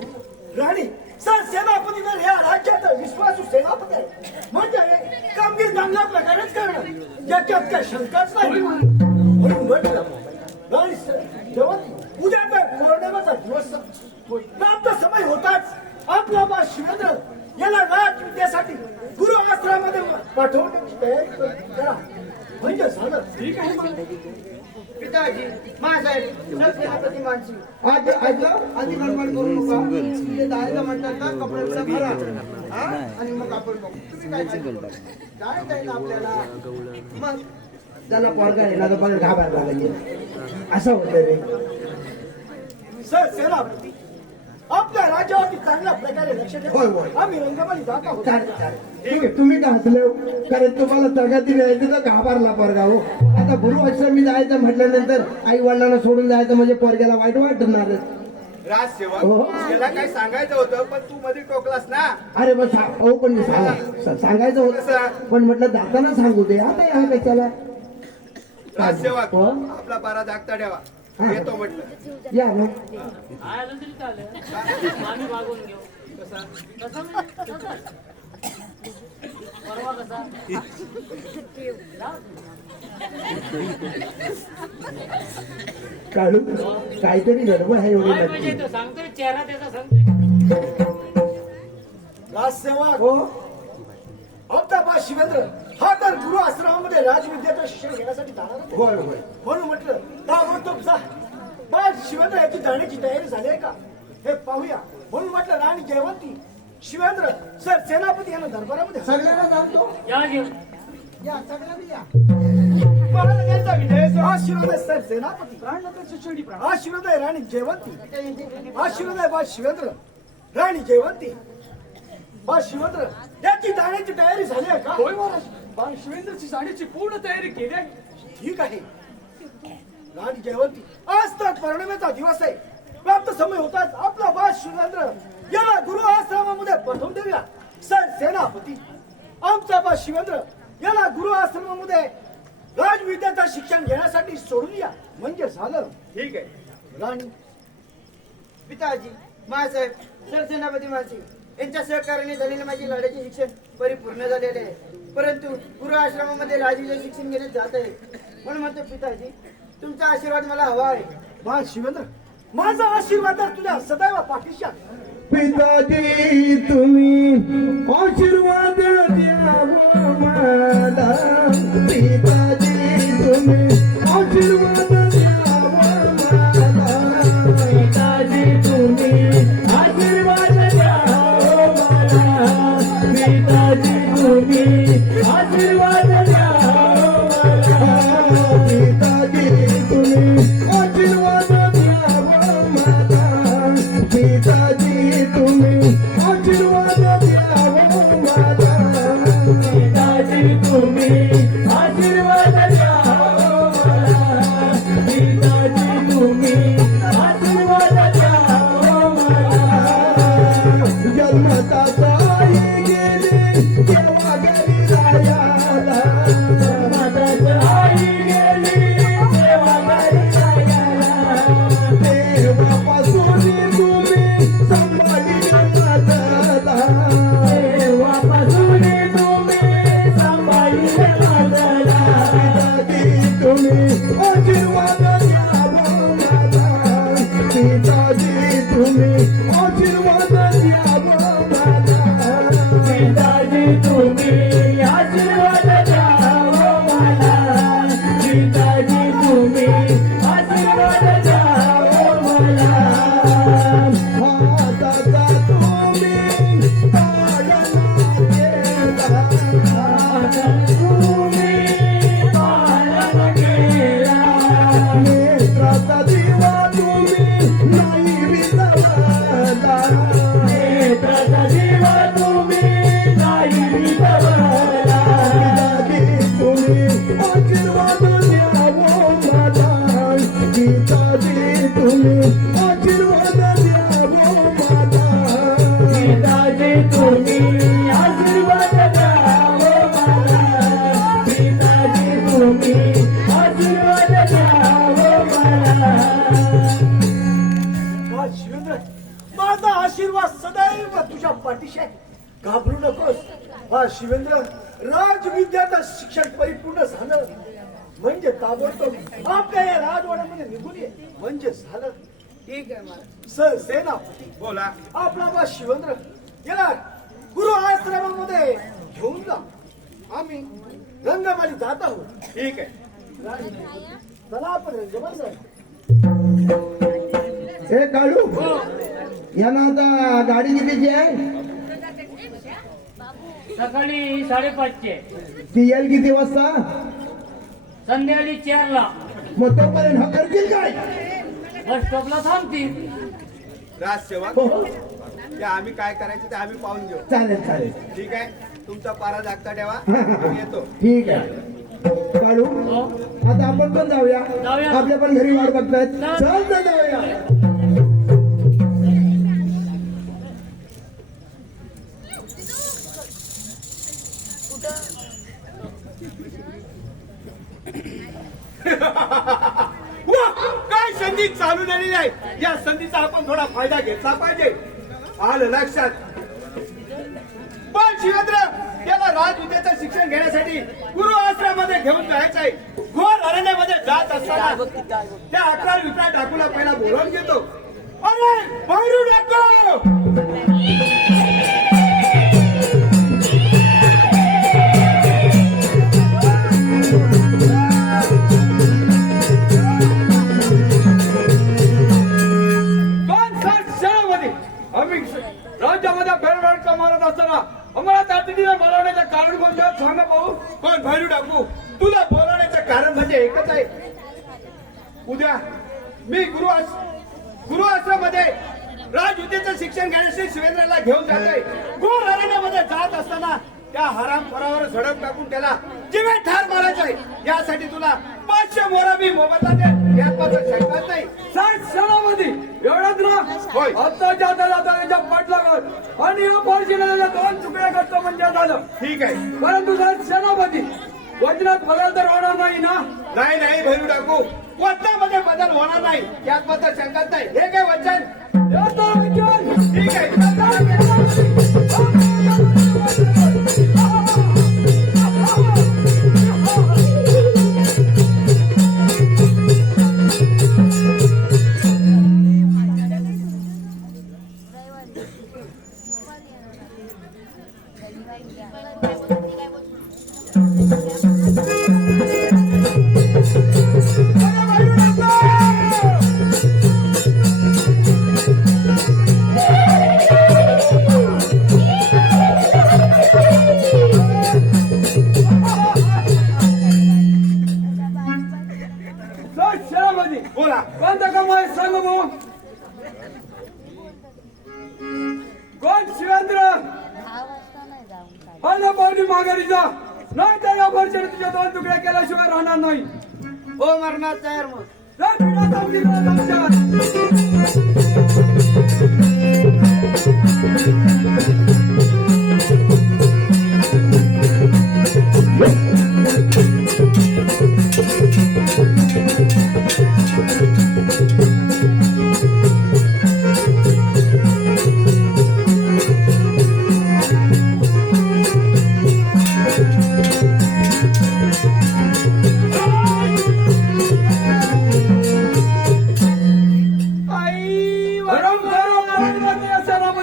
राणी, सर सेनापती तर या राज्याचा विश्वासू सेनापती आहे. म्हणजे कामगिरी चांगल्या प्रकारेच करणं, याच्यात काय शंकाच नाही. म्हणून म्हटलं राणी सर जयवंती, उद्या तर पौर्णिमेचा दिवस प्राप्त समय होताच आपला बा शिवेंद्र याला राजविद्येसाठी गुरु आश्रमामध्ये पाठवण्याची तयारी करा. म्हणजे झालं. ठीक आहे मग. पिताजी, माझासाहेब, सरसेनापती मानसिंग, आज आधी गडबड करू नका. ते जायचं म्हणतात ना, कपड्यांचा भरा. हा? आणि मग आपण बघू. तुम्ही काय जायचं आहे ना आपल्याला. मग त्याला पोरगा येणार तर परत घाबरायला लागायचे. असं होतं रे. सर सेनापती, आपल्या राज्यावरती चांगल्या प्रकारे लक्ष होय, होय. ठेवा. आम्ही रंगमली जात आहोत. चालेल चालेल. तुम्ही का हसले हो? कारण तुम्हाला प्रगती द्यायची तर घाबरला पोरगा हो. आता गुरु आश्रमी जायचं म्हटल्यानंतर आई वडिलांना सोडून जायचं म्हणजे पोरग्याला वाईट वाटणार. राजसेवक, हो. त्याला काही सांगायचं होतं पण तू मध्ये टोकलास ना. अरे बस हो, पण मी सांगायचं होतं, पण म्हटलं जाताना सांगू दे. आता या कशाला. राजसेवक, हो? आपला पारा जागता ठेवा. हा. येतो म्हटलं. या मग. आलं तरी चालेल. आम्ही भागून घेऊ. कसा परवा कसा काढू काहीतरी गडबड आहे एवढी काय म्हणजे नक्की. तो सांगतोय चेहरा त्याचा सांगतोय. राजसेवक, हो आपला बा शिवेंद्र हा तर गुरु आश्रमामध्ये राजविद्याचं शिक्षण घेण्यासाठी जाणार होता. होय होय. म्हणून म्हटलं ताबडतोब जा. बा शिवेंद्र याची जाण्याची तयारी झाली आहे का हे पाहूया. म्हणून म्हटलं राणी जयवंती, शिवेंद्र सर सेनापती यांना दरबारामध्ये सगळ्यांना सांगतो. या घेऊ. या सगळ्यांना या. महाराजांचा विजय. आशीर्वाद आहे सर सेनापती. आशीर्वाद आहे राणी जयवंती. आशीर्वाद आहे बा शिवेंद्र राणी जयवंती. बा शिवेंद्र याची जाण्याची तयारी झाली आहे का? होय महाराज, बाळ शिवेंद्रची जाण्याची पूर्ण तयारी केली आहे. ठीक आहे. राणी जयवंती, आज तर पौर्णिमेचा दिवस आहे. प्राप्त समय होताच आपला बा शिवेंद्र याला गुरु आश्रमामध्ये पाठवून देऊया. सर सेनापती, आमचा बा शिवेंद्र याला गुरु आश्रमामध्ये राजविद्याचं शिक्षण घेण्यासाठी सोडून या. म्हणजे झालं. ठीक आहे. राणी, पिताजी, मासाहेब, सरसेनापती मानसिंग यांच्या सहकार्याने झालेले माझे लढाईचे शिक्षण परिपूर्ण झालेले आहे. परंतु गुरु आश्रमामध्ये राजविद्या शिक्षण घेण्यात जात आहे. म्हणून म्हणतो पिताजी, तुमचा आशीर्वाद मला हवा आहे. बा शिवेंद्र, माझा आशीर्वाद तर तुझ्या सदैव पाठीशी आहे. पिताजी तुम्ही आशीर्वाद द्यावं मला. पिताजी तुम्ही आशीर्वाद द्यावं मला. पिताजी तुम्ही माता आई गेली तेव्हा घरी रायाला तेव्हापासून तुम्ही सांभाळीले माझला पिताजी तुम्ही आशीर्वाद द्यावं मला पिताजी तुम्ही आशीर्वाद द्यावं हाताचा तुम्ही पाळणा केला नेत्राचा दिवा तुम्ही नाही विसरला पिताजी तुम्ही आशीर्वाद द्यावं मला पिताजी तुम्ही आशीर्वाद द्यावं मला पिताजी तुम्ही आशीर्वाद द्यावं मला हा शिवेंद्र, माझा आशीर्वाद सदैव तुझ्या पाठीशी आहे. घाबरू नकोस. हा शिवेंद्र, राजविद्याचं शिक्षण परिपूर्ण झालं म्हणजे ताबडतोब आपल्या या राजवाड्यामध्ये निघून ये म्हणजे झालं. ठीक आहे महाराज. सर सेनापती बोला. आपला बा शिवेंद्र याला गुरु आश्रमामध्ये घेऊन जा. आम्ही रंगमाली जात आहोत. ठीक आहे. चला आपण रंगमाली हे काढू यांना आता गाडी कितीची आहे सकाळी 5:30ची. ती येईल किती वाजता संध्याकाळी 4ला. मग तोपर्यंत हा करतील काय बस स्टॉपला थांबतील. राजसेवक ते आम्ही काय करायचं ते आम्ही पाहून घेऊ. चालेल चालेल ठीक आहे. तुमचा पारा जागता ठेवा. मी येतो. ठीक आहे काढू आता आपण पण जाऊया जाऊया. आपल्या पण घरी वाट बघतायत चल तर जाऊया वा, काय संधी चालू झालेली आहे. या संधीचा आपण थोडा फायदा घेतला पाहिजे. आलं लक्षात. पण शिवेंद्र त्याला राजविद्याचं शिक्षण घेण्यासाठी गुरु आश्रमामध्ये घेऊन जायचं आहे. घोर अरण्यामध्ये जात असताना त्या 11 विकरा डाकूला पहिला बोलावून घेतो. अरे भैरू डाकू, आम्ही राज्यामध्ये बेरबेरका मारत असताना आम्हाला तातडीने बोलावण्याचं कारण कोणतं सांगा भाऊ. पण भैरू डाकू तुला बोलावण्याचं कारण म्हणजे एकच आहे. उद्या मी गुरु आश्रमामध्ये राजविद्येचं शिक्षण घेण्यासाठी शिवेंद्रला घेऊन जात आहे. घोर अरण्यामध्ये जात असताना त्या हरामखोरावर झडप टाकून त्याला जिवे ठार मारायचं आहे. यासाठी तुला 500 मोराबी मोबदला दे. यात माझं शंकाच नाही. साठ सेनापती एवढंच ना. होय. आता जाता जाता त्याच्या पाठलागात आणि या पारशीला 2 तुकड्या करतो म्हणजे झालं. ठीक आहे. परंतु साठ सेनापती वचनात बदल तर होणार नाही ना. नाही नाही भैरू डाकू वचनामध्ये बदल होणार नाही. यात मात्र शंकाच नाही. हे काय वचन. येतो वचन. ठीक आहे. साठ सेनापती बोला. कोणतं काम आहे सांग भाऊ. कोण शिवेंद्र हा ना पावली माघारी जा. नाही तर या वर्षाने तुझ्या 2 तुकड्या केल्याशिवाय राहणार नाही. हो मरणार तयार मग. जा पिढा थांबली तुला तुमच्या.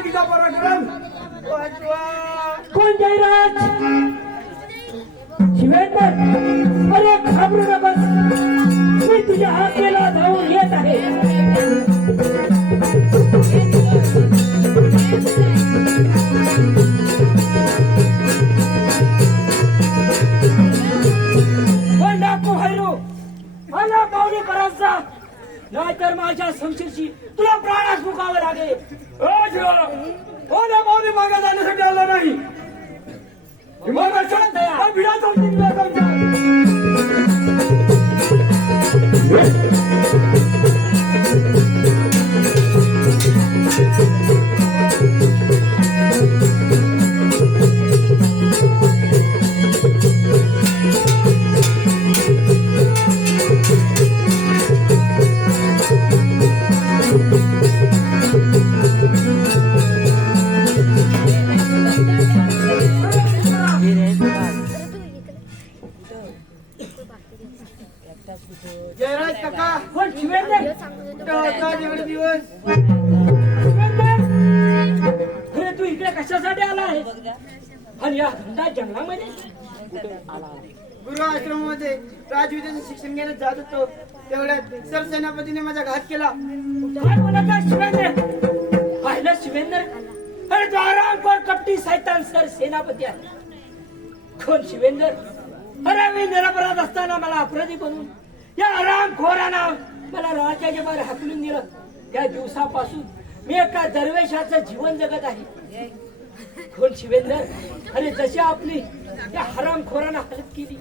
बाकीचा पराक्रम वाचवा. कोण जयराज शिवेंद्र अरे घाबरू नकोस मी तुझ्या हाकेला धावून येत आहे कोण डाकू हैरू मला पावली करायचा नाहीतर माझ्या संशयशी तुला प्राणास मुकावं लागेल मागे मागे जाण्यासाठी आला नाही जयराज काका कोण शिवेंद्र कुठं होता एवढे दिवस? अरे तू इकडे कशासाठी आला आहे आणि या धंदा जंगलामध्ये गुरु आश्रमामध्ये राजविद्याचं शिक्षण घेण्यात जात होतो तेवढ्यात सरसेनापतीने माझा घात केला. काय बोलत आहे शिवेंद्र पाहिलं शिवेंद्र अरे तो आरामखोर कपटी सैतान सर सेनापती आहे कोण शिवेंद्र अरे मी निरपराध असताना मला अपराधी बनवून या आरामखोरानं मला राज्याच्या बाहेर हाकलून दिलं त्या दिवसापासून मी एका दरवेशाचं जीवन जगत आहे कोण शिवेंद्र अरे जशी आपली त्या हरामखोरानं हालत केली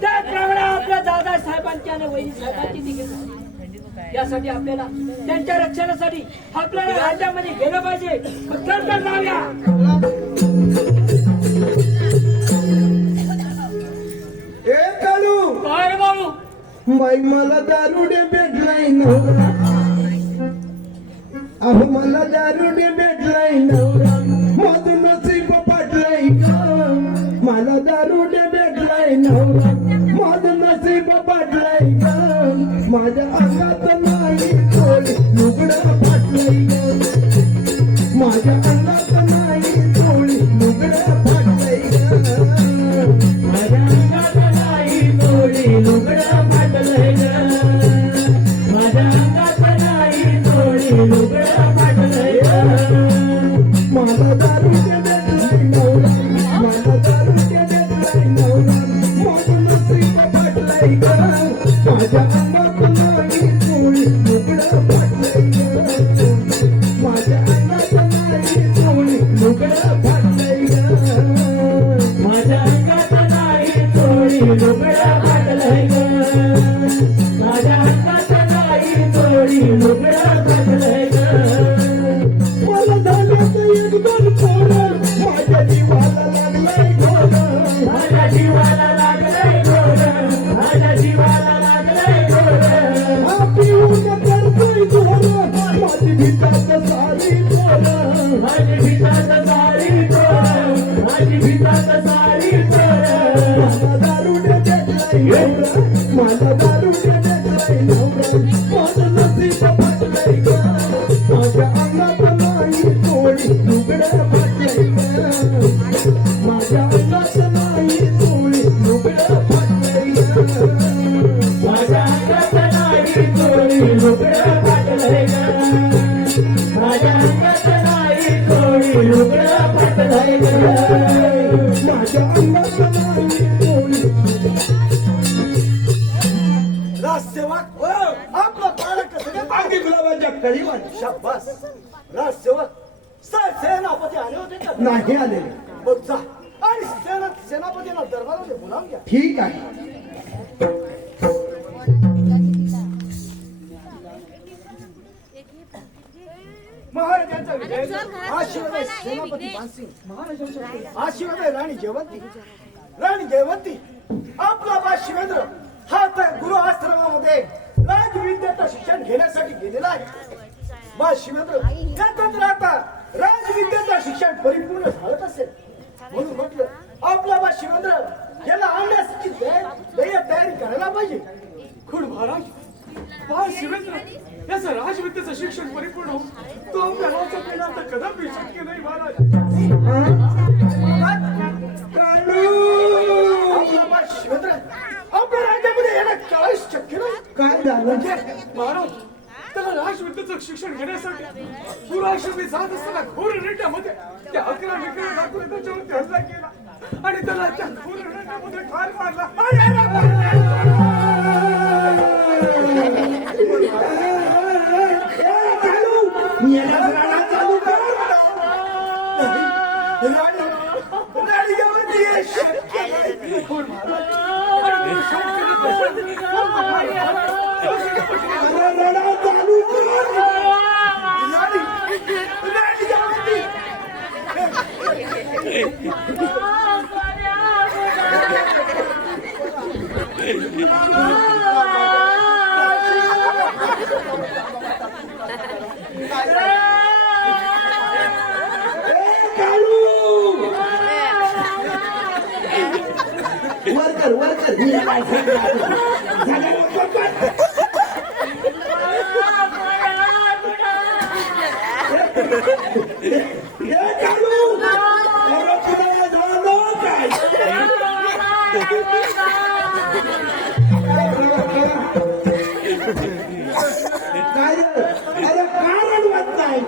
त्याप्रमाणे आपल्या दादासाहेबांची आणि वहिनी साहेबांची देखील झाली. यासाठी आपल्याला त्यांच्या रक्षणासाठी आपल्याला राज्यामध्ये गेलं पाहिजे तर जाऊया. ए कालू काय बाळू बाई मला दारुडे भेटलाय नवरा अहो मला दारुडे भेटलाय नवरा माझं नसीब पाटलाय ग मला दारुडे भेटलाय नवरा माझं नसीब पाटलाय ग माझ्या अंगात नाही थोडी लुगडं फाटलंय ग माझ्या अंगात नाही थोडी लुगडं फाटलंय ग माझ्या अंगात नाही थोडी लुगडं फाटलंय ग माझ्या अंगात नाही थोडी लुगडं फाटलंय ग मला दारुडे भेटलाय नवरा मला दारुडे भेटलाय नवरा माझं नसीब फाटलंय ग माझ्या अंगात नाही थोडी लुगडं फाटलंय ग माझ्या अंगात नाही थोडी लुगडं फाटलंय ग माझ्या अंगात नाही थोडी लुगडं फाटलंय ग माझ्या अंगात नाही थोडी लुगडं फाटलंय ग मला झालं एक दोन पोरं माझ्या जीवाला लागलंय घोरं माझ्या जीवाला लागलंय घोरं माझ्या जीवाला लागलंय घोरं हा पिऊन करतोय घोरं माझी भितात सारी पोरं माझी भितात सारी पोरं माझी भितात सारी पोरं मला दारुडे भेटलाय नवरा मला दारुडे भेटलाय नवरा माझं नसीब फाटलंय ग माझ्या अंगात नाही थोडी लुगडं फाटलंय ग माझ्या अंगात नाही थोडी लुगडं फाटलंय ग माझ्या अंगात नाही थोडी लुगडं फाटलंय ग माझ्या अंगात नाही थोडी लुगडं फाटलंय ग माझ्या अंगात नाही थोडी राजसेवक आपला बालक कसं बाकी गुलाबांच्या कळीवाणी शाबास राजसेवक सेनापती आले होते का नाही आलेले मग जा आणि सेनापतीला दरबारामध्ये बोलावून घ्या. ठीक आहे महाराजांचा विजय आशीर्वाद सेनापती मानसिंग महाराजांचा आशीर्वाद राणी जयवंती आपला बा शिवेंद्र हा तर गुरु आश्रमामध्ये राजविद्याचं शिक्षण घेण्यासाठी गेलेला आहे. बा शिवेंद्र त्यातच राहता राजविद्याचं शिक्षण परिपूर्ण झालं असेल म्हणून म्हटलं आपला बा शिवेंद्र याला आणण्याची तयारी करायला पाहिजे. खुड महाराज बा शिवेंद्र त्याचं राजविद्येचं शिक्षण परिपूर्ण होऊन तो आपल्या राजा केला तर कदापि शक्य नाही महाराज. आपल्या राज्यामध्ये येणं काहीच शक्य नाही. काय झालं म्हणजे महाराज त्याला राजविद्येचं शिक्षण घेण्यासाठी पुराश्रमी जात असताना घोर रेट्यामध्ये त्या 11 विक्री दाखवून त्याच्यावरती हल्ला केला आणि त्याला त्या घोर रेट्यामध्ये ठार मारला. राणीगावाची हे शक्य नाही. कोण महाराज? वर्कर अरे कारण वाट नाही.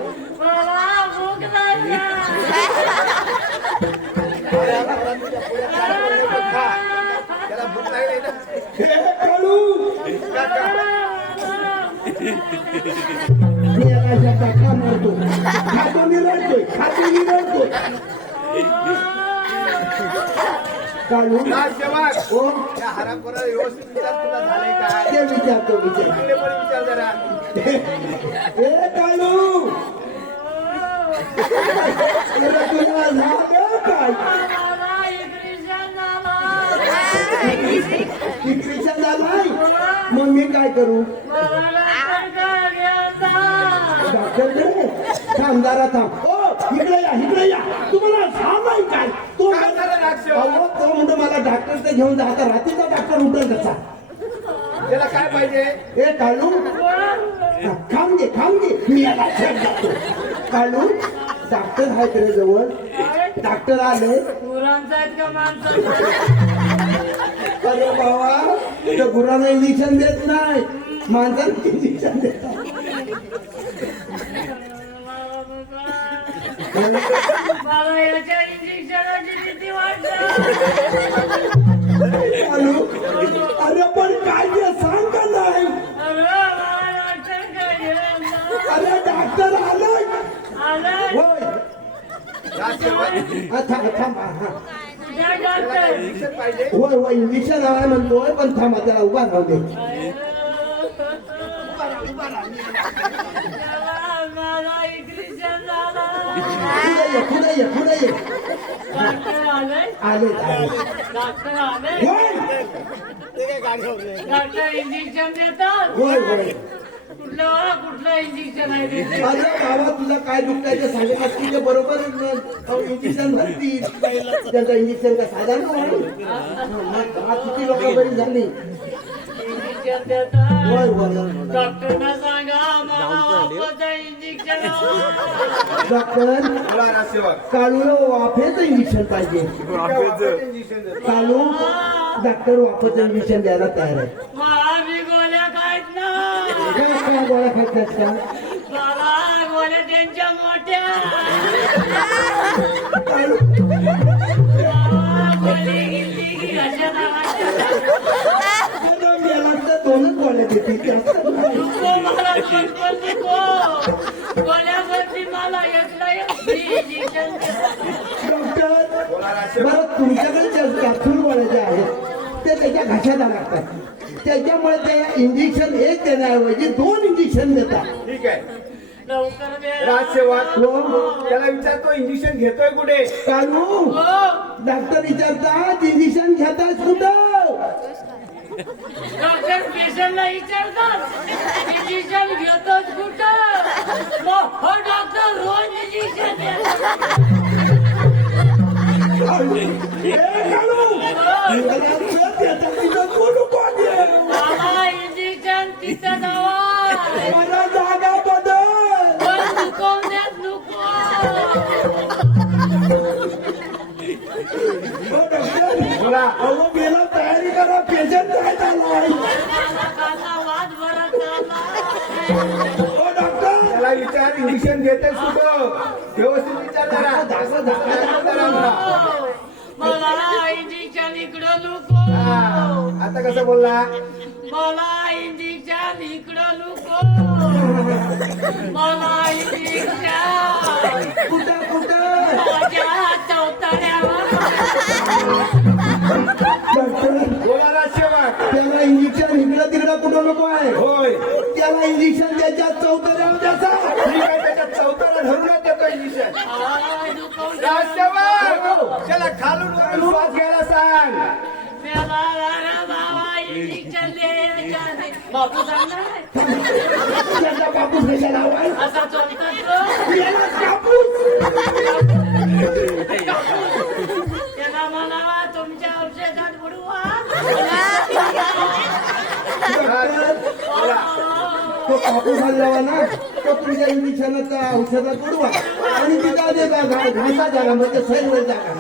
त्याला भूक लागली ना. मी एका शब्दात का मारतो खातो मी रडतोय काढू राजसेवक, हो त्या हरामखोराला व्यवस्थित विचार तुला झालंय काय? ते विचारतो चांगले पण विचार जरा. हे काढू तुला झालं काय डिप्रेशन झालाय मग मी काय करू डॉक्टर थांब जरा थांब ओ इकडे या तुम्हाला सांगाय काय तो काय झालं राजसेवक? अहो, तो म्हणतो मला डॉक्टरकडे घेऊन जा आता रात्रीचा डॉक्टर उठेल कसा त्याला काय पाहिजे? ए काढू थांब घे मी याला check जातो काढू डॉक्टर आहे तुझ्या जवळ डॉक्टर आले गुरांचा आहेत का माणसाचा? अरे बाबा त्या गुरांना इंजेक्शन देत नाही माणसाला इंजेक्शन देतात मला याच्या इंजेक्शनाची भीती वाटते. काढू अरे पण काय ते सांग का नाही मला डॉक्टर कडे अरे डॉक्टर आलाय आलाय. होय राजसेवक, थांबा त्या डॉक्टर इंजेक्शन पाहिजे. होय इंजेक्शन हवाय म्हणतोय पण थांबा त्याला उभा राहू दे मला इंजेक्शन झाला. पुढे ये डॉक्टर आले आले डॉक्टर आले होय डॉक्टर इंजेक्शन देतात. होय कुठलं इंजेक्शन आहे ते? अरे बाबा तुला काय दुखतायचं सांगत असतील ते बरोबर इंजेक्शन भरतील त्यांचं इंजेक्शन का साधारण किती लोक बरी झाली इंजेक्शन देतात. होय डॉक्टरना सांगा मला वापस इंजेक्शन डॉक्टर बोला राजसेवक. काळू वाफेचं इंजेक्शन पाहिजे इंजेक्शन दे. काळू डॉक्टर वाफेचं इंजेक्शन द्यायला तयार आहे मी गोळ्या खायत ना. काय गोळ्या खायच्यात का मला गोळ्या त्यांच्या मोठ्या गोळी गेली की कशाला याला तर दोनच गोळ्या देतील जास्त नाही. मला पटपट नको. गोळ्यावरती मला इंजेक्शन डॉक्टर बरं तुमच्याकडे ज्या कॅप्सूल गोळ्या ज्या आहेत ते त्याच्या घशाला लागतात त्याच्यामुळे ते इंजेक्शन एक देण्याऐवजी 2 इंजेक्शन देतात ठीक आहे. लवकर दे. राजसेवक, त्याला विचारतो इंजेक्शन घेतोय कुठे? कालू डॉक्टर विचारतात इंजेक्शन घेताय कुठं डॉक्टर पेशंटला विचारतात इंजेक्शन घेतोच कुठं? हो डॉक्टर रोज इंजेक्शन देतात. मला इंजेक्शन तिथं जावा. बोला. अहो गेला तयारी करा पेशंट काय झालाय काका वाद बरं चालला. हो डॉक्टर त्याला विचार इंजेक्शन घेते सुद्धा व्यवस्थित विचार करा मला इंजेक्शन इकडं नको. आता कसं बोलला मला इंजेक्शन इकडं नको. मला इंजेक्शन कुठं कुठं माझ्या चौताऱ्यावर. डॉक्टर बोला राजसेवक त्याला इंजेक्शन इकडं तिकडं कुठं नको आहे होय त्याला इंजेक्शन त्याच्या चौतऱ्यावर द्यायचा ठीक आहे त्याच्या चौथ्याला धरूनच देतो इंजेक्शन आय, दुखवलं. राजसेवक त्याला खालून वरून श्वास घ्यायला सांग मेला रे बाबा इंजेक्शन द्यायचं नाही. बापू सांगणार नाही. त्याचा बापूस कशाला हवाय असं चालतात गं. याला कापूस त्याला म्हणावा तुमच्या औषधात बुडवा. तो कापूस आणला ना तो तुझ्या इंजेक्शनाचा औषधात बुडवा आणि तिथं दे घासा जागा म्हणजे सैल जागा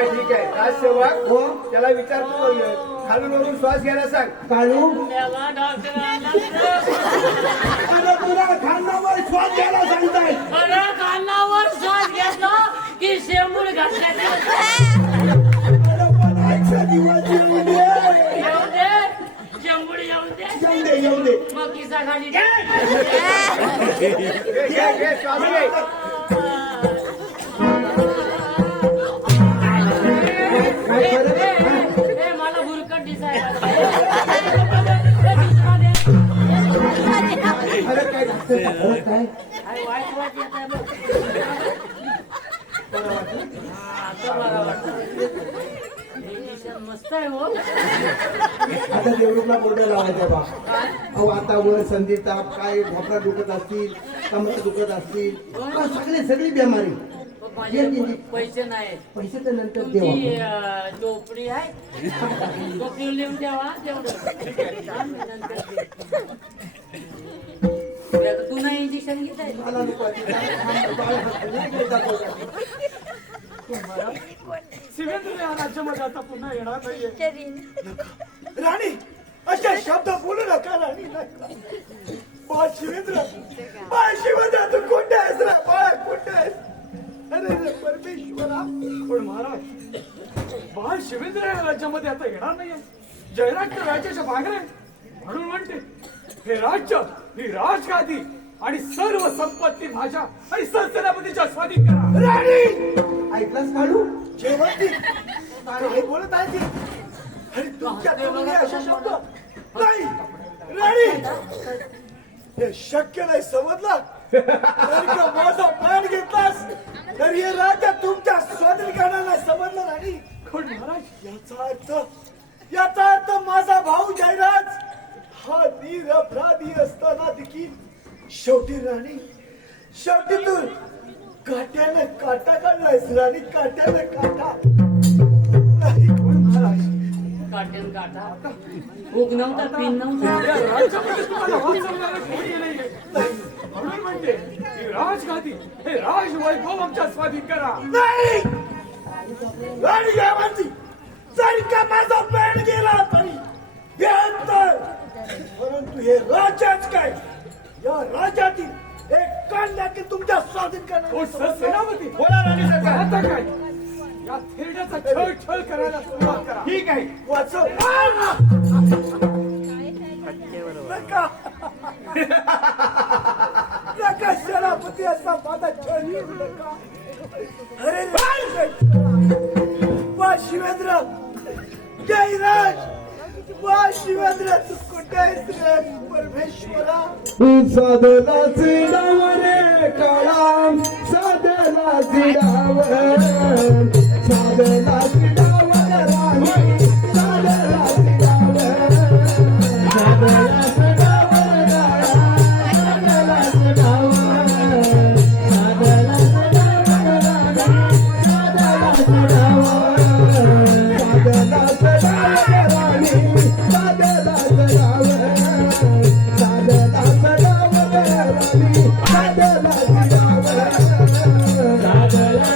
ठीक आहे राजसेवक हो त्याला विचारतो खालून वरून श्वास घ्यायला सांग काळू त्याला डॉक्टरांना तुला खांद्यावर श्वास घ्यायला सांगताय बरं कानावर श्वास घेतला की शेंबूड घातल्याने दिवस येऊ दे. शेंबूड येऊ दे. येऊ दे मग किसा खाली दे. घे, श्वास घे. ए, मला भुरकट दिसायला. अरे काय डॉक्टर अरे काय अरे वाईट वाईट येत आहे बघ. हा, आता बरं वाटतं. इंजेक्शन मस्त आहे हो. आता देवरूपला बोर्डर लावायचा बा अहो आता वर संधी ताप काय भोपळा दुखत असतील कमर दुखत असतील अहो, सगळी बिमारी पण माझे पैसे नाही. पैसे तर नंतर तुमची देवा झोपडी आहे. झोपडी लिहून ठेवा तेवढं. तू नाही इंजेक्शन घेत आहे. मला नको आहे. शिवेंद्र या राज्यामध्ये आता पुन्हा येणार नाहीये राणी अशा शब्द बोलू नका राणी नका. बाळ शिवेंद्र तू कुठे आहेस रे बाळ कुठे आहेस अरे रे परमेश्वरा पण महाराज बाळ शिवेंद्र या राज्यामध्ये आता येणार नाहीये. जयराज तर राज्याच्या मागे आहे. म्हणून म्हणते हे राज्य ही राजगादी आणि सर्व संपत्ती माझ्या आणि सरसेनापतीच्या स्वाधीन करा. राणी ऐकलास काढू जेवणती काय बोलत आहे ती अरे तुमच्या तोंडी असे शब्द नाही राणी हे शक्य नाही समजलं जर का माझा प्राण घेतलास तर हे राज्य तुमच्या स्वाधीनकरणाला समजलं राणी पण महाराज याचा अर्थ माझा भाऊ जयराज हा निरपराधी असताना देखील शेवटी राणी शेवटी तू काट्याने काटा काढलायस राणी काट्याने काटा नाही कोण महाराज काट्यान काटा भूक नव्हता पिन नव्हता. राज्यामध्ये तुम्हाला वाचवणारं कोणी नाहीये. म्हणून म्हणते ही राजगादी हे राजवैभव आमच्या स्वाधीन करा. नाही राणी घ्यावाची जरी का माझा प्राण गेला तरी बेहत्तर परंतु हे राजाच काय या राज्यातील एक कान देखील तुमच्या स्वाधीन करणार. सेनापती बोला राणी सरकार आता काय या थेरड्याचा छळ करायला सुरुवात करा. ठीक आहे वाचव नका सेनापती असा माझा छळ येऊ नका. अरे वा शिवेंद्र जयराज वा शिवेंद्र तू कुठे आहेस रे परमेश्वरा. साधला चिडाव रे काळा साधला चिडाव साधला चिडाव राणी साधला चिडाव साधला चिडाव काळा साधला चिडाव साधला चिडाव राणी साधला चिडाव राणी साधला चिडाव साधला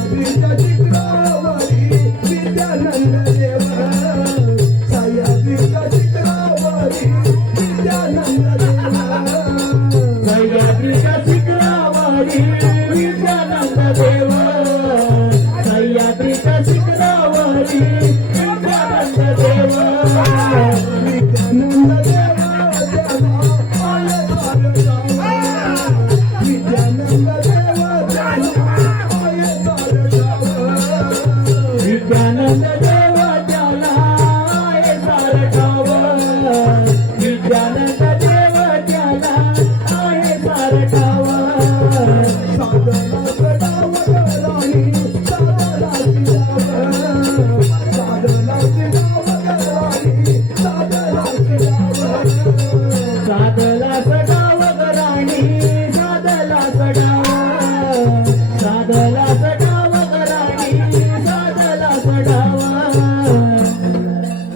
सह्याद्रीच्या शिखरावरी विद्यानंद देव सह्याद्रीच्या शिखरावरी विद्यानंद देव सह्याद्रीच्या शिखरावरी विद्यानंद देव सह्याद्रीच्या शिखरावरी विद्यानंद देव विद्यानंद देव देवा आले सारगावा विद्यानंद देव देवा आले सारगावा विद्यानंद देव त्याला आहे सारठाव विद्यानंद देव त्याला आहे सारठाव साधना गडाव राणी साधना गाव साधना गाव राणी साधना गाव साधला सडाव राणी साधला सडाव साधला सडाव राणी साधला सडाव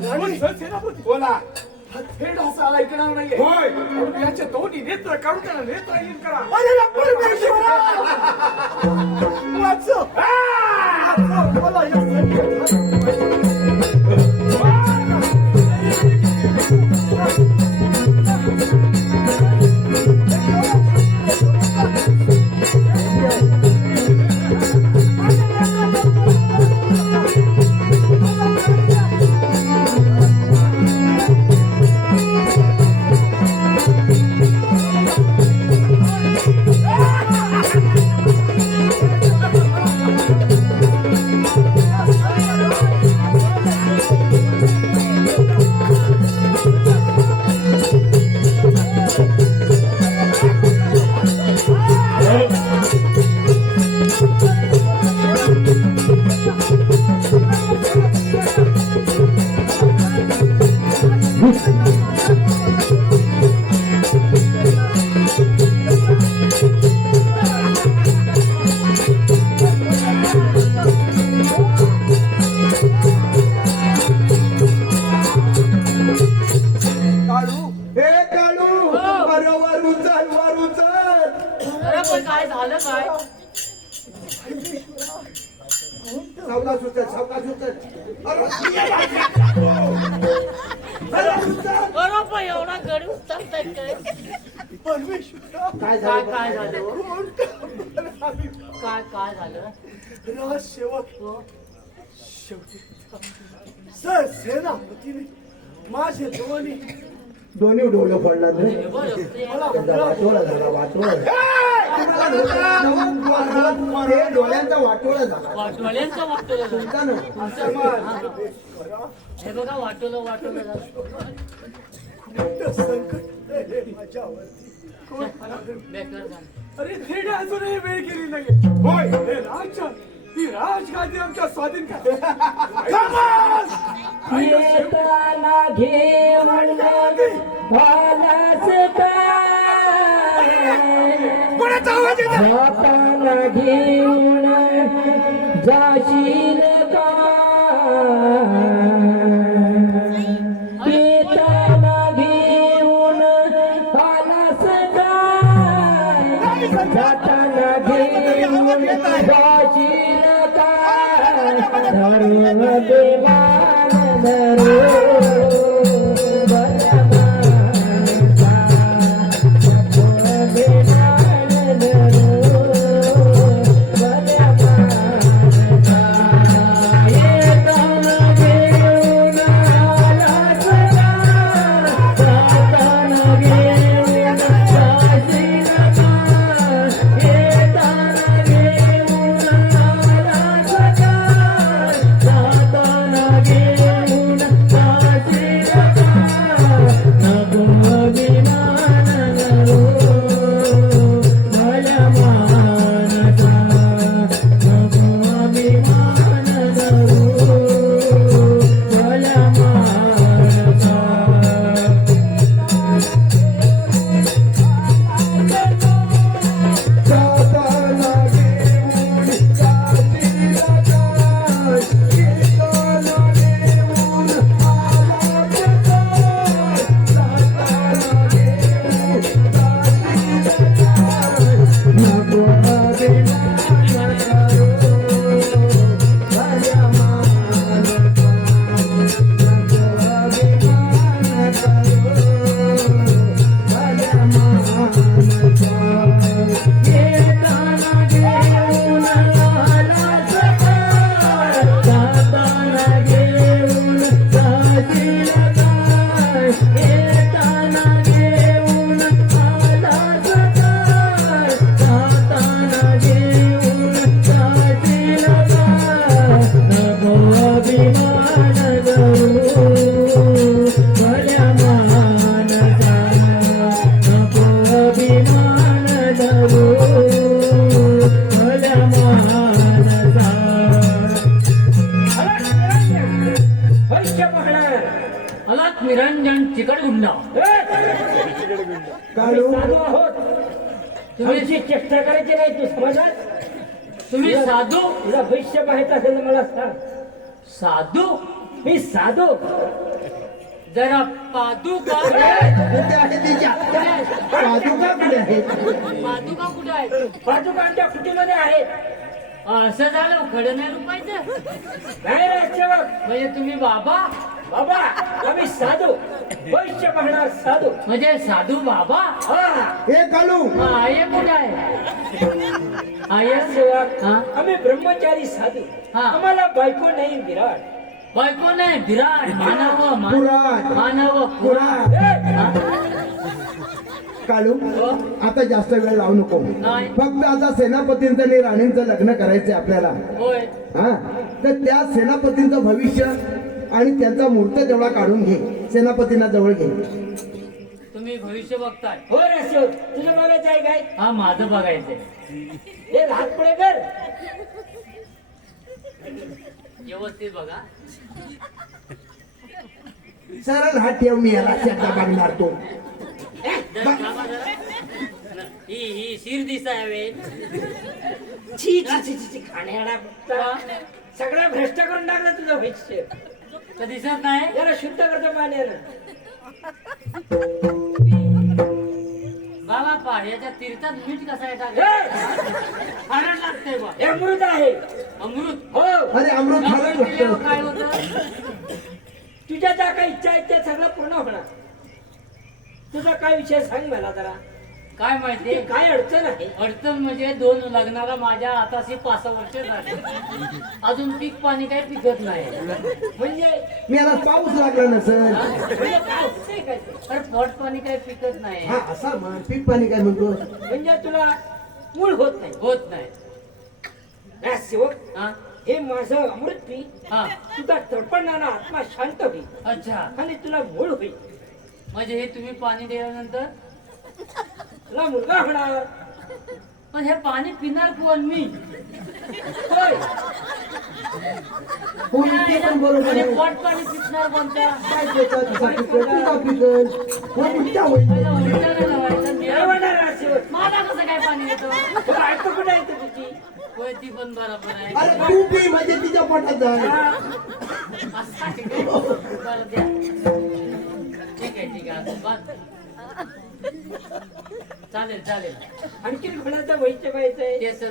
राणी सेनापती बोला हा थेट असा आला ऐकणार नाहीये होय. म्हणून याचे दोन्ही नेत्र काढून त्याला नेत्रहीन करा अरे परमेश्वरा वाचव. वाचव. मला या काळू हे काळू अरे वर उचल अरे पण काय झालं काय सावकाश उचल सावकाश उचल बरोबर एवढा गडी उचलताय काय परमेश्वरा काय काय झालं काय झालं हो? कोण आम्ही काय काय झालं राज सेवक शेवटी सर सेनापतीने माझे दोन्ही डोळे पडला नाही हे बरं, ते वाटोळा झाला वाटोळा ते डोळ्यांचा वाटोळा झाला वाटोळ्यांचं वाटोळं झालं. तुमचा ना हे बघा वाटोळं वाटोळं झालं संकट आहे माझ्यावरती बेकार झालं. अरे थेट अजूनही वेळ केली नाहीये होय हे राजा ही राजगादी आमच्या स्वाधीन करा येताना घेऊन भालाच काय जाताना घेऊन जाशील का येताना घेऊन भालाच काय जाताना घेऊन जाशील काय धर्म देवान धरो घेऊन निरंजन चिकटगुंडा. काळू साधू आहोत. तुमची चेष्टा करायची नाही, तू समजला? तुम्ही साधू? तुला भविष्य माहित असेल तर मला सांग. साधू? मी साधू. जरा पादुका. कुठे आहे तिच्या पादुका कुठे आहे पादुका कुठे आहे? पादुकांच्या कुटीमध्ये आहेत. असं झालं, खडं नाही रुपायचं. नाही रे सेवक. म्हणजे तुम्ही बाबा? बाबा आम्ही साधू, भविष्य पाहणार साधू. म्हणजे साधू बाबा? हा हे काळू आय कुठे आहे? आय सेवक, हा? आम्ही ब्रह्मचारी साधू. हा. आम्हाला बायको नाही विराट. बायको नाही, विराट. मानव पुराण. मानव पुराण. ए, काळू आता जास्त वेळ लावू नको नाही. फक्त आता सेनापतींचं आणि राणींचं लग्न करायचंय आपल्याला. होय. हा तर त्या सेनापतींचं भविष्य आणि त्यांचा मुहूर्त तेवढा काढून घे, सेनापतींना जवळ घे. तुम्ही भविष्य बघताय? हो रे सेवक, तुझं बघायचं आहे काय? हा, माझं बघायचंय. हे हात पुढे कर. व्यवस्थित बघा. सरळ हात ठेव, मी याला शेता बघणार तो. जरा थांबा जरा. ही शिर दिसावे. छी छी छी छी, छी खाण्याला कुत्ता. सगळं भ्रष्ट करून टाकलं तुझं भविष्य. तर दिसत नाही. याला शुद्ध करतो पाण्यानं. बाबा पाण्याच्या तीर्थात मीठ कसं आहे ए, टाकलं? खारट लागतंय बा. हे अमृत आहे. अमृत. हो, अरे अमृत खायला केल्यावर लागतं. काय होतं? तुझ्या ज्या काही इच्छा आहेत त्या सगळं पूर्ण होणार. तुझा काय विषय सांग मला जरा. काय माहिती? काय अडचण आहे? अडचण म्हणजे दोन लग्नाला माझ्या आताशी 5 वर्ष झाली. अजून पीक पाणी काही पिकत नाही. म्हणजे मी याला पाऊस लागला नसेल. म्हणजे काय होतंय काय ते? तर पोट पाणी काही पिकत नाही. हा असा म्हण, पीक पाणी काय म्हणतो. म्हणजे तुला मूळ होत नाही. होत नाही. या सेवक, हा हे माझं अमृत पी. हा. तुझा तडपडणारा आत्मा शांत होईल अच्छा. आणि तुला मूळ होईल. म्हणजे हे तुम्ही पाणी दिल्यानंतर तुला मुलगा होणार. पण हे पाणी पिणार कोण? मी. होय, हो ते पण बरोबर आणि आहे. पोट पाणी पिकणार कोणत्या? काय पिकल, कसा पिकल, तुझा पिकल. हो इच्छा होईल. पहिला उलटायला लावायचं. काय निरा- होणार आहे सेवक? मला कसं काय पाणी येतं? तुला ऐकतो कुठे येते तुझी? होय, ती पण बरोबर आहे. अरे तू पी म्हणजे तिच्या पोटात जा. असं आहे काय? बरं द्या. ठीक आहे आता बस. चालेल चालेल. आणखीन कोणाचं भविष्य पाहिजे? तेच तर.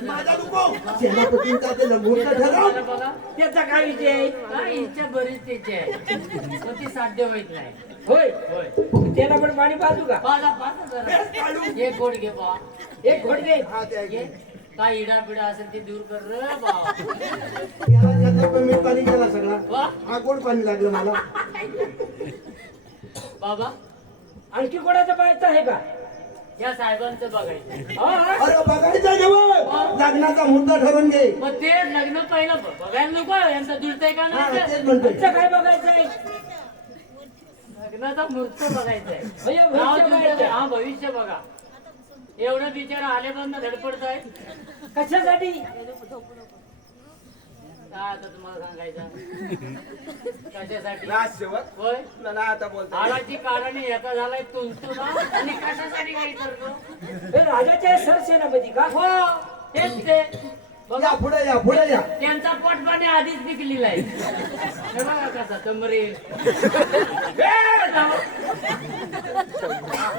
सेनापतींचा ते मुहूर्त ठरव. बघा बघा. त्याचा काय विषय आहे? काय इच्छा बरीच त्याची आहे, पण ती साध्य होत नाही. होय, होय. त्याला पण पाणी पाजू का? पाच जरा. एक गोड घे बा. एक घोट घे. घे. काय इडा पिडा असेल ते दूर कर रे बा. याला ज्याचा पण मी पाणी गेला सगळा. वा. हा गोड पाणी लागलं मला. बाबा, आणखी कोणाचं पाहायचं आहे का? या साहेबांचं बघायचं. हा, हा. अरे बघायचं जवळ लग्नाचा मुहूर्त ठरवून घे. मग ते लग्न पहिलं बघायला नको. यांचं जुळतंय का हा, नाही? तेच म्हणतोय. तुमचं काय बघायचं आहे? लग्नाचा मुहूर्त बघायचंय. भैया, नाव भविष्य जुळतंय. बघायचं. हा, भविष्य बघा. एवढं बिचारा आलेपर्यंत धडपडत आहे. कशासाठी? काय आता तुम्हाला सांगायचं? कशासाठी? राजसेवक होय. तुला ना आता बोलता हाडाची कारण एका झालाय तुलतुला आणि कशासाठी काय करतो? हे राजाचे सरसेनापती का? हो, तेच ते. या बघा, पुढे या पुढे या. त्यांचा पोटपाणी आधीच पिकलेला आहे. हे बघा कसा तमरे.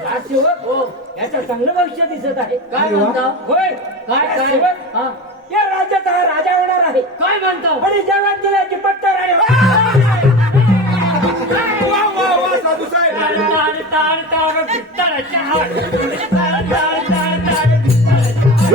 राजसेवक, हो. याचं चांगलं भविष्य दिसत आहे. काय म्हणता? होय, काय काय? राजसेवक, हा, या राज्याचा हा राजा होणार आहे काय म्हणतो? आणि जगात दिल्याची पट्टर आहे. वा वा वा साधू साहेब. ताळ ताळ ताळ भित्ताळाच्या हात. ताळ ताळ ताळ ताळ भित्ताळाच्या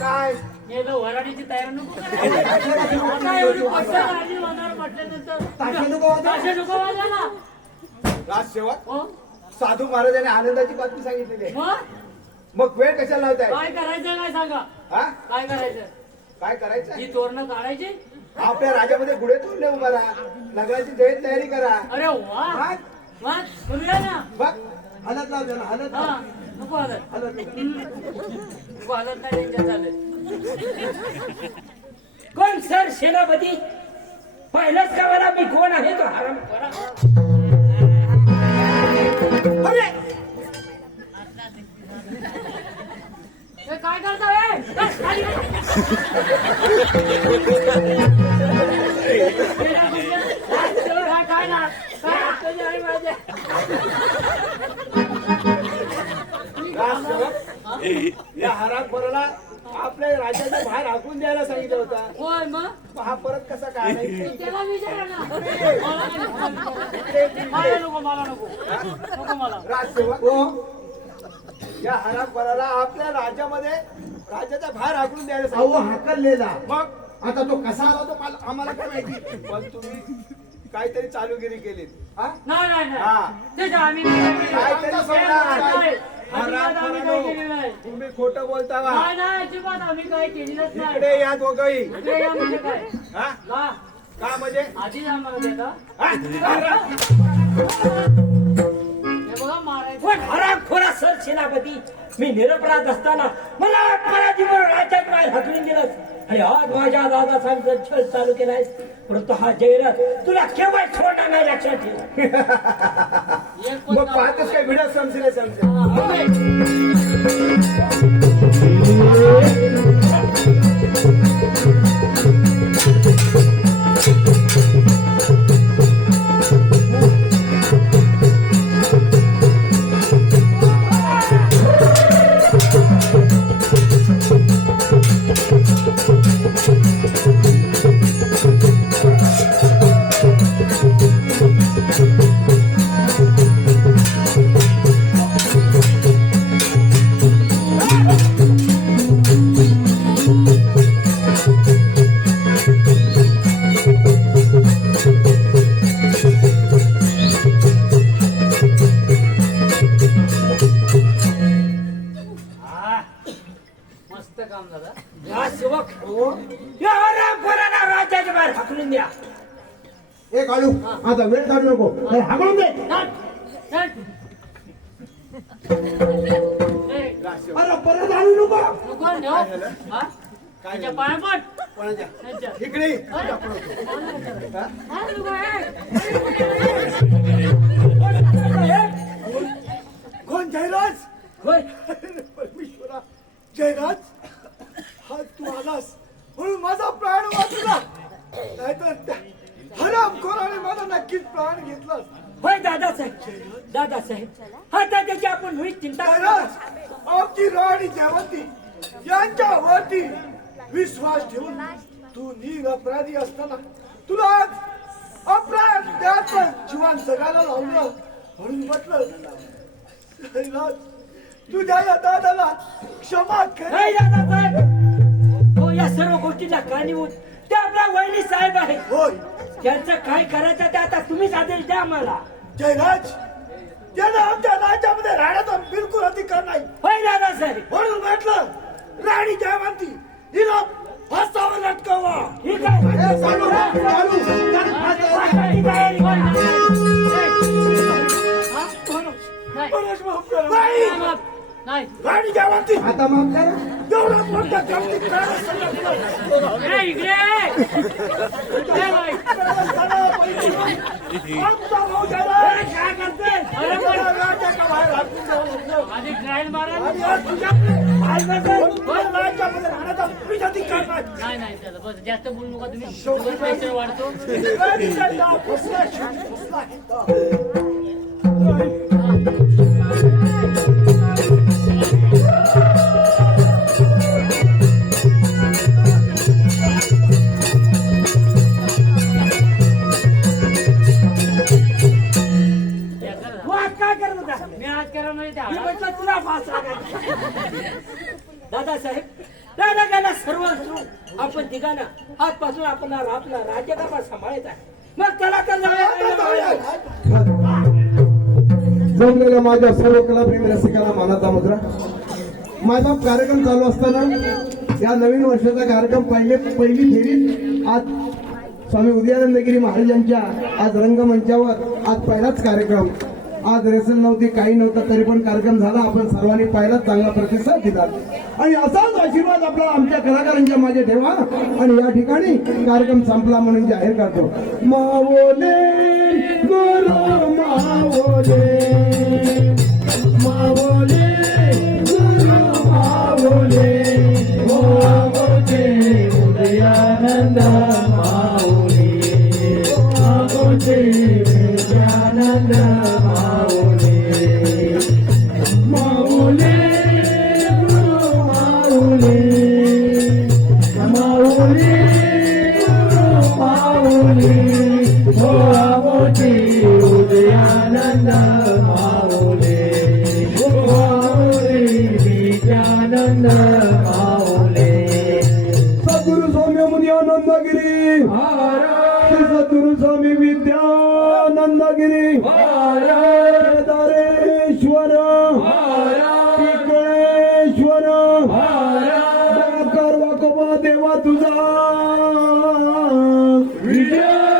काय नेलं वराडीची तयारी नको करायला. आता एवढी पट्ट राहिली होणार म्हटल्यानंतर ताशे नको वाजवा. ताशे नको वाजवायला. राजसेवक हो, साधू महाराजांनी आनंदाची बातमी सांगितलेली आहे. मग मग वेळ कशाला लावताय? काय करायचं काय सांगा? हा काय करायचं? काय करायचं ही तोरणं काढायची. आपल्या राज्यामध्ये गुढे तोडले उभारा, लग्नाची जयंत तयारी करा. अरे वा हा? वा करूया ना. बघ हलत लाव त्याला, हलत हा लाव. नको हालत. हलत लाव. नको हालत नाही त्यांच्या चालेल. कोण सर सेनापती पहिलंच का मला मी कोण आहे तो हराम करा. अरे हे काय करताय? खाली काय ना काय आई माझ्या या हरामखोराला आपल्या राज्याच्या बाहेर हाकून द्यायला सांगितलं होतं. होय मग हा परत कसा काय त्याला विचारा ना. मला नको मला नको नको मला. राजसेवक या हरामखोराला आपल्या राज्यामध्ये राज्याच्या बाहेर हाकून द्यायला अहो सांगितलं. हाकललेला. मग आता तो कसा आला तो आम्हाला काय माहिती. पण तुम्ही काहीतरी चालूगिरी केली. हा? नाही नाही हा. नाही त्याच्या आम्ही काहीतरी सोडा. नाही. हरामखोरानो, काही केली नाही. तुम्ही खोटं बोलता का? नाही नाही अजिबात आम्ही काही केलेलंच नाही. इकडे या दोघंही. इकडे या म्हणजे काय हा? का का म्हणजे आधीच आम्हाला देता. हा? हे बघा मारायचं. कोण हरामखोरा सर सेनापती मी निरपराध असताना मला अपराधी म्हणून राज्यात बाहेर हाकलून दिलंस आणि आज माझ्या दादासाहेबांचा छळ चालू केलाय. परंतु हा जयराज तुला केव्हा सोडणार नाही लक्षात ठेव. एक पण मग पाहतच काय व्हिडिओ समजेल समजेल. मस्त काम झालं. या सेवक या हरामखोराला राज्याच्या बाहेर हाकलून द्या. ए काढू आता वेळ काढू नको. अरे हाकलून दे. अरे परत आणू नको. नको नेऊ. हा? त्याच्या पाया पड. कोणाच्या? त्यांच्या. इकडे ये. हा, नको, कोण जयराज? होय परमेश्वरा जयराज, हा तू आलास म्हणून माझा प्राण वाचला. नाहीतर हरामखोराने माझा नक्कीच प्राण घेतला. होय दादासाहेब आता त्याची आपण मुळीच चिंता करू जयराज, नका. आमची राणी जयवंती यांच्यावरती विश्वास ठेवून तू निरपराधी असताना तुला आज अपराध्याचं जीवन जगायला लावलं म्हणून म्हटलं जयराज, तुझ्या या दादाला क्षमा कर. नाही दादासाहेब हो या सर्व गोष्टीला कारणीभूत ते आपला वहिनी साहेब आहे. होय त्यांचं काय करायचं ते आता तुम्हीच आदेश द्या मला. जयराज, त्यानं आमच्या राज्यामध्ये राहण्याचा बिलकुल अधिकार नाही. होय दादासाहेब म्हणून म्हटलं राणी जयवंती हिला फासावर लटकावा. ठीक आहे. ए, चालू, चालू. वाटायची तयारी करा. मलाच माफ करा. नाही राणी जयवंती आता माफ करा. एवढा मोठा गमतीत करायला सांगितलं. ए, इकडे ए, बाई. आमचा भाऊ जयराज काय करतोय अरे पण या राज्याच्या बाहेर हाकून द्यावं लागलं. आधी ट्रायल मारा. आणि आज तुझ्या राज्यामध्ये राहण्याचा मुळीच अधिकार नाही. नाही त्याला बस जास्त बोलू नका तुम्ही. पैसे वाढतो. राणीचा डाव फसला, शेवटी फसला. तू आज काय करत होता मी आज करा म्हणजे मी म्हटलं तुला फास लागायचा. दादासाहेब दादा सर्व सोडून आपण तिघांना आजपासून आपला राज्यकारभार सांभाळायचा आहे. मग त्याला जमलेल्या माझ्या सर्व कलाप्रेमी रसिकांना मानाचा मुद्रा. माझा कार्यक्रम चालू असताना या नवीन वर्षाचा कार्यक्रम पहिली फेरी आज स्वामी उदयानंदगिरी महाराजांच्या आज रंगमंचावर आज पहिलाच कार्यक्रम. आज रेसल नव्हती, काही नव्हतं, तरी पण कार्यक्रम झाला. आपण सर्वांनी पहिलाच चांगला प्रतिसाद दिला आणि असाच आशीर्वाद आपला आमच्या कलाकारांच्या माझे ठेवा. आणि या ठिकाणी कार्यक्रम संपला म्हणून जाहीर करतो. मावोले गुरु मावोले, मावोले गुरु मावोले, मावोले उदयानंद मावोले, मावोले उदयानंद मावोले, मावोले गुरु मावोले, मावोले गुरु मावोले, मावोले उदयानंद मावोले, मावोले विद्यानंद मावोले. सद्गुरु स्वामी उदयानंदगिरी, श्री सद्गुरु स्वामी विद्यानंदगिरी, केदारेश्वर, टिकळेश्वर, वाकोबा देवा तुझा विजय.